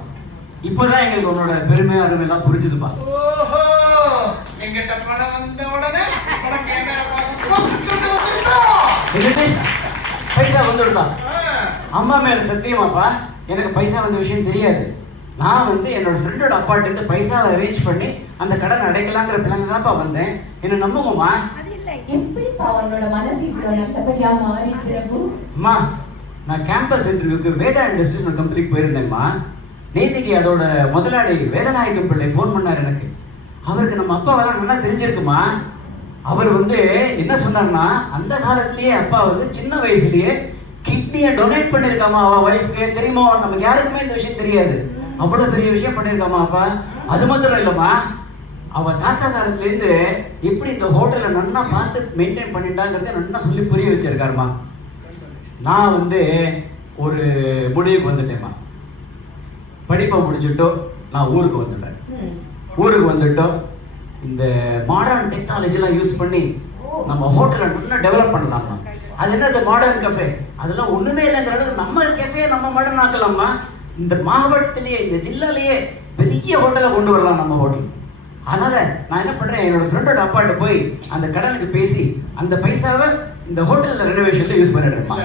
இப்பதான் எங்களுக்கு உன்னோட பெருமை அருமை எல்லாம் புரிஞ்சுதுப்பா. ஓஹோ, எங்கிட்ட பணம் வந்த உடனே உனக்கு என்ன பாசம் என்னது? பைசா வந்துடுதா? அம்மா மேல சத்தியமாப்பா, எனக்கு பைசா வந்த விஷயம் தெரியாது. நான் வந்து என்னோட ஃப்ரெண்டோட அப்பாட்ட இருந்து பைசாவை அரேஞ்ச் பண்ணி அந்த கடன் அடைக்கலாங்கிற பிளான் தான்ப்பா வந்தேன். என்ன நம்புங்கம்மா. எப்படிப்பா உன்னோட மனசு இவ்வளவு நல்லபடியா மாறி பிரபு? அம்மா, நான் கேம்பஸ் இன்டர்வியூக்கு வேதா இண்டஸ்ட்ரீஸ் கம்பெனிக்கு போயிருந்தேன்மா. நேத்திக்கு அதோட முதலாளி வேதநாயகம் பிள்ளை ஃபோன் பண்ணார் எனக்கு. அவருக்கு நம்ம அப்பாவெல்லாம் நல்லா தெரிஞ்சிருக்குமா. அவர் வந்து என்ன சொன்னார்னா, அந்த காலத்திலேயே அப்பா வந்து சின்ன வயசுலயே கிட்னியை டொனேட் பண்ணிருக்காமா அவ ஒய்ஃப்க்கு. தெரியுமா? நமக்கு யாருக்குமே இந்த விஷயம் தெரியாது. அவ்வளவு பெரிய விஷயம் பண்ணியிருக்காமா அப்பா. அது மாத்திரம் இல்லம்மா, அவ தாத்தா காலத்துல இருந்து எப்படி இந்த ஹோட்டலை நல்லா பார்த்து மெயின்டைன் பண்ணிட்டாங்கிறத நல்லா சொல்லி புரிய வச்சிருக்காருமா. நான் ஒரு முடிவுக்கு வந்துட்டேம்மா. படிப்பை முடிச்சுட்டோ நான் ஊருக்கு வந்துட்டேன். ஊருக்கு வந்துட்டோ இந்த மாடர்ன் டெக்னாலஜிலாம் யூஸ் பண்ணி நம்ம ஹோட்டலை நல்லா டெவலப் பண்ணலாமா. அது என்னது மாடர்ன் கஃபே, அதெல்லாம் ஒண்ணுமே இல்லைங்கிற அளவுக்கு நம்ம கஃபே நம்ம மாடர்ன் ஆக்கலாமா. இந்த மாவட்டத்திலேயே இந்த ஜில்லாலேயே பெரிய ஹோட்டலை கொண்டு வரலாம் நம்ம ஹோட்டல். அதனால நான் என்ன பண்றேன், என்னோட ஃப்ரெண்டோட அப்பாட்ட போய் அந்த கடனுக்கு பேசி அந்த பைசாவை இந்த ஹோட்டல்ல ரெனோவேஷன்ல யூஸ் பண்ணிடுறேன்மா.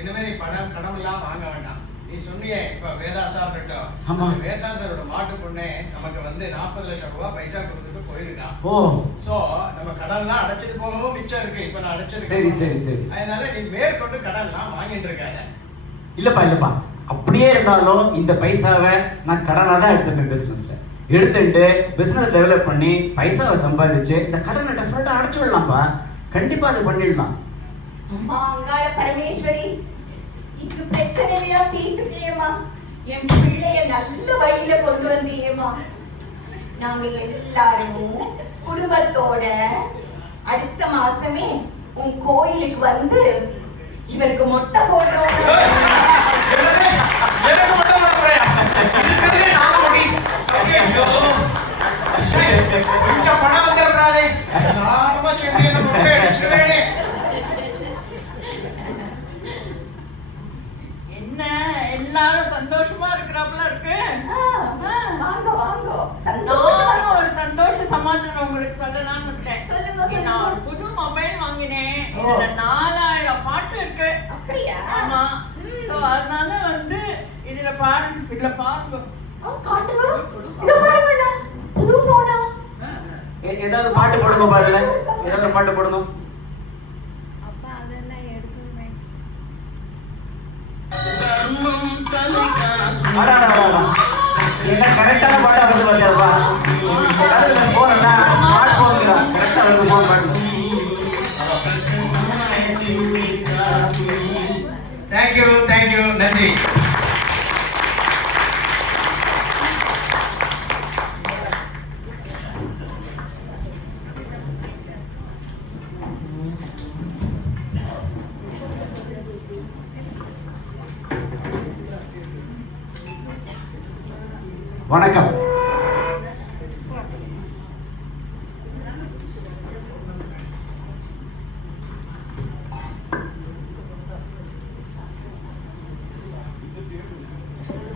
இனிமே நீ கடன் எல்லாம் வாங்க வேண்டாம். நீ சொன்னியே இப்ப வேதாசார் ஆமா. வேதாசாரோட மாட்டு பொண்ணே நமக்கு 40 லட்சம் ரூபாய் பைசா கொடுத்துட்டு போயிருக்கான். ஓ, சோ நம்ம கடன்லாம் அடைச்சது போகவும் மிச்சம் இருக்கு. இப்ப நான் அடைச்சது சரி சரி சரி. அதனால நீ மேற்கொண்டு கடன்லாம் வாங்கிட்டு இருக்காத. இல்லப்பா அப்படியே இருந்தாலும் இந்த பைசாவை நான் கடனாக தான் எடுத்துப்பேன். பிஸ்னஸ்ல எடுத்துட்டு பிஸ்னஸ் டெவலப் பண்ணி பைசாவை சம்பாதிச்சு இந்த கடனை டெஃபினட்டா அடைச்சு விடலாம்ப்பா. கண்டிப்பா அது பண்ணிடலாம். அம்மா அங்காள பரமேஸ்வரி, இங்கு பிரச்சனையெல்லாம் தீர்த்துட்டியேம்மா. என் பிள்ளைய நல்ல வழியில கொண்டு வந்தியேம்மா. நாங்க எல்லாரும் குடும்பத்தோட அடுத்த மாசமே உன் கோயிலுக்கு வந்து இவருக்கு மொட்டை போடுறோம். கொஞ்சம் பணம் வந்துடக்கூடாது. மொட்டை அடிச்சுடுவேனே. என்ன எல்லாரும் சந்தோஷமா இருக்கிறாப்புல இருக்கு. வாங்க வாங்க, சந்தோஷமா நானும் ஒரு சந்தோஷ சமாதானம் உங்களுக்கு சொல்லலாம்னு இருந்தேன். சொல்லுங்க, சொல்லுங்க. நான் ஒரு புது மொபைல் வாங்கினேன். இதுல 4000 பாட்டு இருக்கு. அப்படியா? ஆமா. சோ அதனால இதுல பாருங்க. காட்டுங்க. இதோ பாருங்க, புது போனா. ஏதாவது பாட்டு போடுங்க பாருங்க. ஏதாவது பாட்டு போடுங்க. அப்பா அதெல்லாம் எடுக்கணுமே. என்ன கரெக்டான பாட்டா வருது பாத்தியாப்பா. போறேன்னா ஸ்மார்ட் போன் கரெக்டா வருது போன் பாட்டு. தேங்க்யூ நன்றி. வணக்கம்.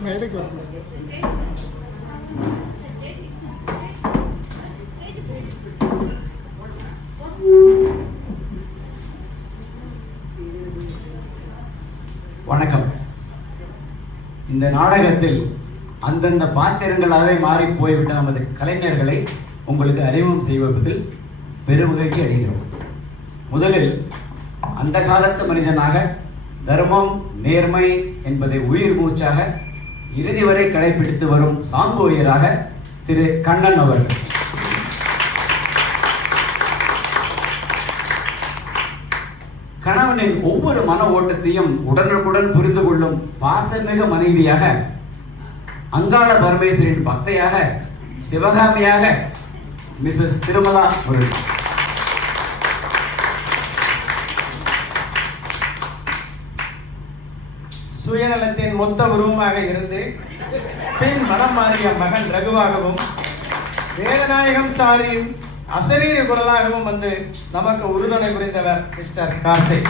மேடைக்கு வரணும். வணக்கம். இந்த நாடகத்தில் அந்தந்த பாத்திரங்களாகவே மாறி போய்விட்ட நமது கலைஞர்களை உங்களுக்கு அறிமுகம் செய்வதில் பெருமகிழ்ச்சி அடைகிறோம். முதலில் அந்த காலத்து மனிதனாக தர்மம் நேர்மை என்பதை உயிர் மூச்சாக இறுதி வரை கடைபிடித்து வரும் சாங்கோயராக திரு கண்ணன் அவர்கள். கணவனின் ஒவ்வொரு மன ஓட்டத்தையும் உடனுக்குடன் புரிந்து கொள்ளும் பாசமிகு மனைவியாக, அங்காள பரமேஸ்வரின் பக்தையாக, சிவகாமியாக மிஸ்ஸஸ் திருமலா முருகன். சுயநலத்தின் மொத்த உருவமாக இருந்து பின் மனம் மாறிய மகன் ரகுவாகவும், வேதநாயகம் சாரின் அசரீர குரலாகவும் வந்து நமக்கு உறுதுணை புரிந்தவர் மிஸ்டர் கார்த்திக்.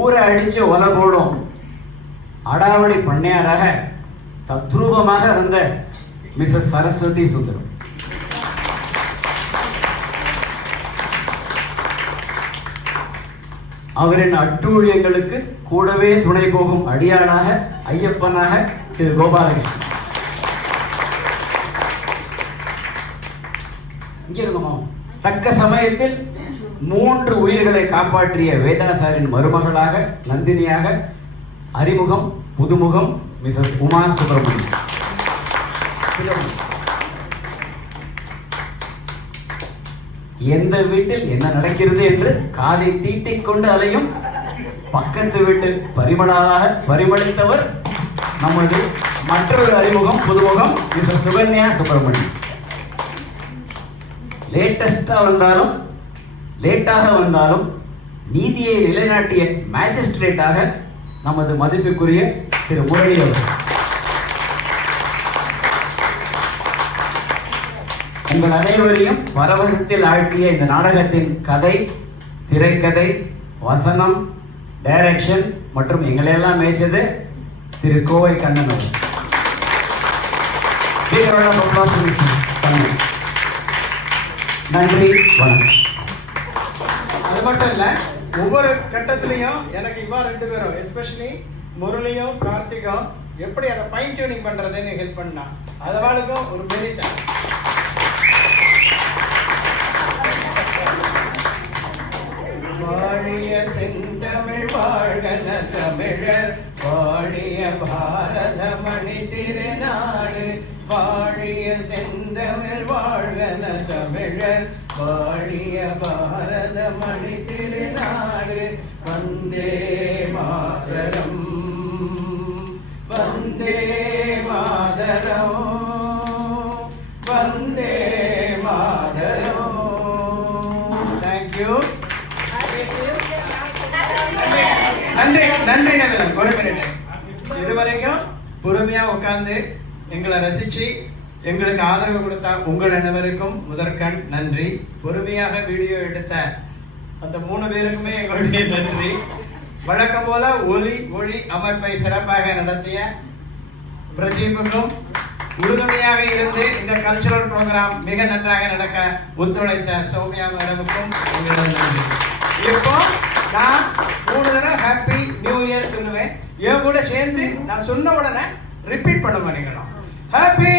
ஊரை அடிச்சு ஒலை போடும் அடாவடி பண்ணையாராக தத்ரூபமாக இருந்த மிஸ்ஸஸ் சரஸ்வதி சுந்தரம். அவரின் அட்டூழியங்களுக்கு கூடவே துணை போகும் அடியாளாக, ஐயப்பனாக திரு கோபாலகிருஷ்ணன். இங்கே இருக்கோமா? தக்க சமயத்தில் 3 உயிர்களை காப்பாற்றிய வேதாசாரின் மருமகளாக, நந்தினியாக, அறிமுகம் புதுமுகம் மிஸ்ஸஸ் உமா சுப்பிரமணியம். எந்த வீட்டில் என்ன நடக்கிறது என்று காதை தீட்டிக் கொண்டு அலையும் பக்கத்து வீட்டு பரிமளித்தவர் நமது மற்றொரு அறிமுகம் புதுமுகம் மிஸ்டர் சுகன்யா சுப்பிரமணியம். லேட்டஸ்டாக வந்தாலும் லேட்டாக வந்தாலும் நீதியை நிலைநாட்டிய மேஜிஸ்ட்ரேட்டாக நமது மதிப்புக்குரிய திரு முரளி அவர்கள். உங்கள் அனைவரையும் பரவசத்தில் ஆழ்த்திய இந்த நாடகத்தின் கதை, திரைக்கதை, வசனம், டைரக்ஷன் மற்றும் எங்களையெல்லாம் மேய்ச்சது திரு கோவை கண்ணன் அவர்கள். நன்றி, வணக்கம். அது மட்டும் இல்ல, ஒவ்வொரு கட்டத்திலையும் எனக்கு இவா 2 பேரும் எஸ்பெஷலி முரளியும் கார்த்திகும் எப்படி அதை ஃபைன் டியூனிங் பண்றதுன்னு ஹெல்ப் பண்ணா. அதவாளுக்கும் ஒரு பெரிய தேங்க்ஸ். வாழிய செந்தமிழ் வாழ்கன தமிழர், வாழிய பாரத மணி திருநாடு, வாழிய செந்தமிழ் வாழ்கன தமிழர், வாழிய பாரத மணி திருநாடு. வந்தே மாதரம், வந்தே மாதரம், வந்தே மாதரம். தேங்க்யூ. நன்றி நன்றி நன்றி. ஒரு மினிட். இதுவரைக்கும் பொறுமையா உட்கார்ந்து எங்களை ரசிச்சு எங்களுக்கு ஆதரவு கொடுத்த உங்கள் அனைவருக்கும் முதற்கண் நன்றி. பொறுமையாக வீடியோ எடுத்த அந்த 3 பேருக்குமே எங்களுடைய நன்றி. வழக்கம் போல ஒளி அமைப்பை சிறப்பாக நடத்திய பிரதீபுக்கும் உறுதுணையாக இருந்து இந்த கல்ச்சுரல் ப்ரோக்ராம் மிக நன்றாக நடக்க ஒத்துழைத்த சௌமியா மேடமுக்கும் எங்களது நன்றி. இப்போ நான் 3 தடவை ஹாப்பி நியூ இயர் சொல்லுவேன். என் கூட சேர்ந்து நான் சொன்ன உடனே ரிப்பீட் பண்ண பண்ணிக்கலாம். ஹாப்பி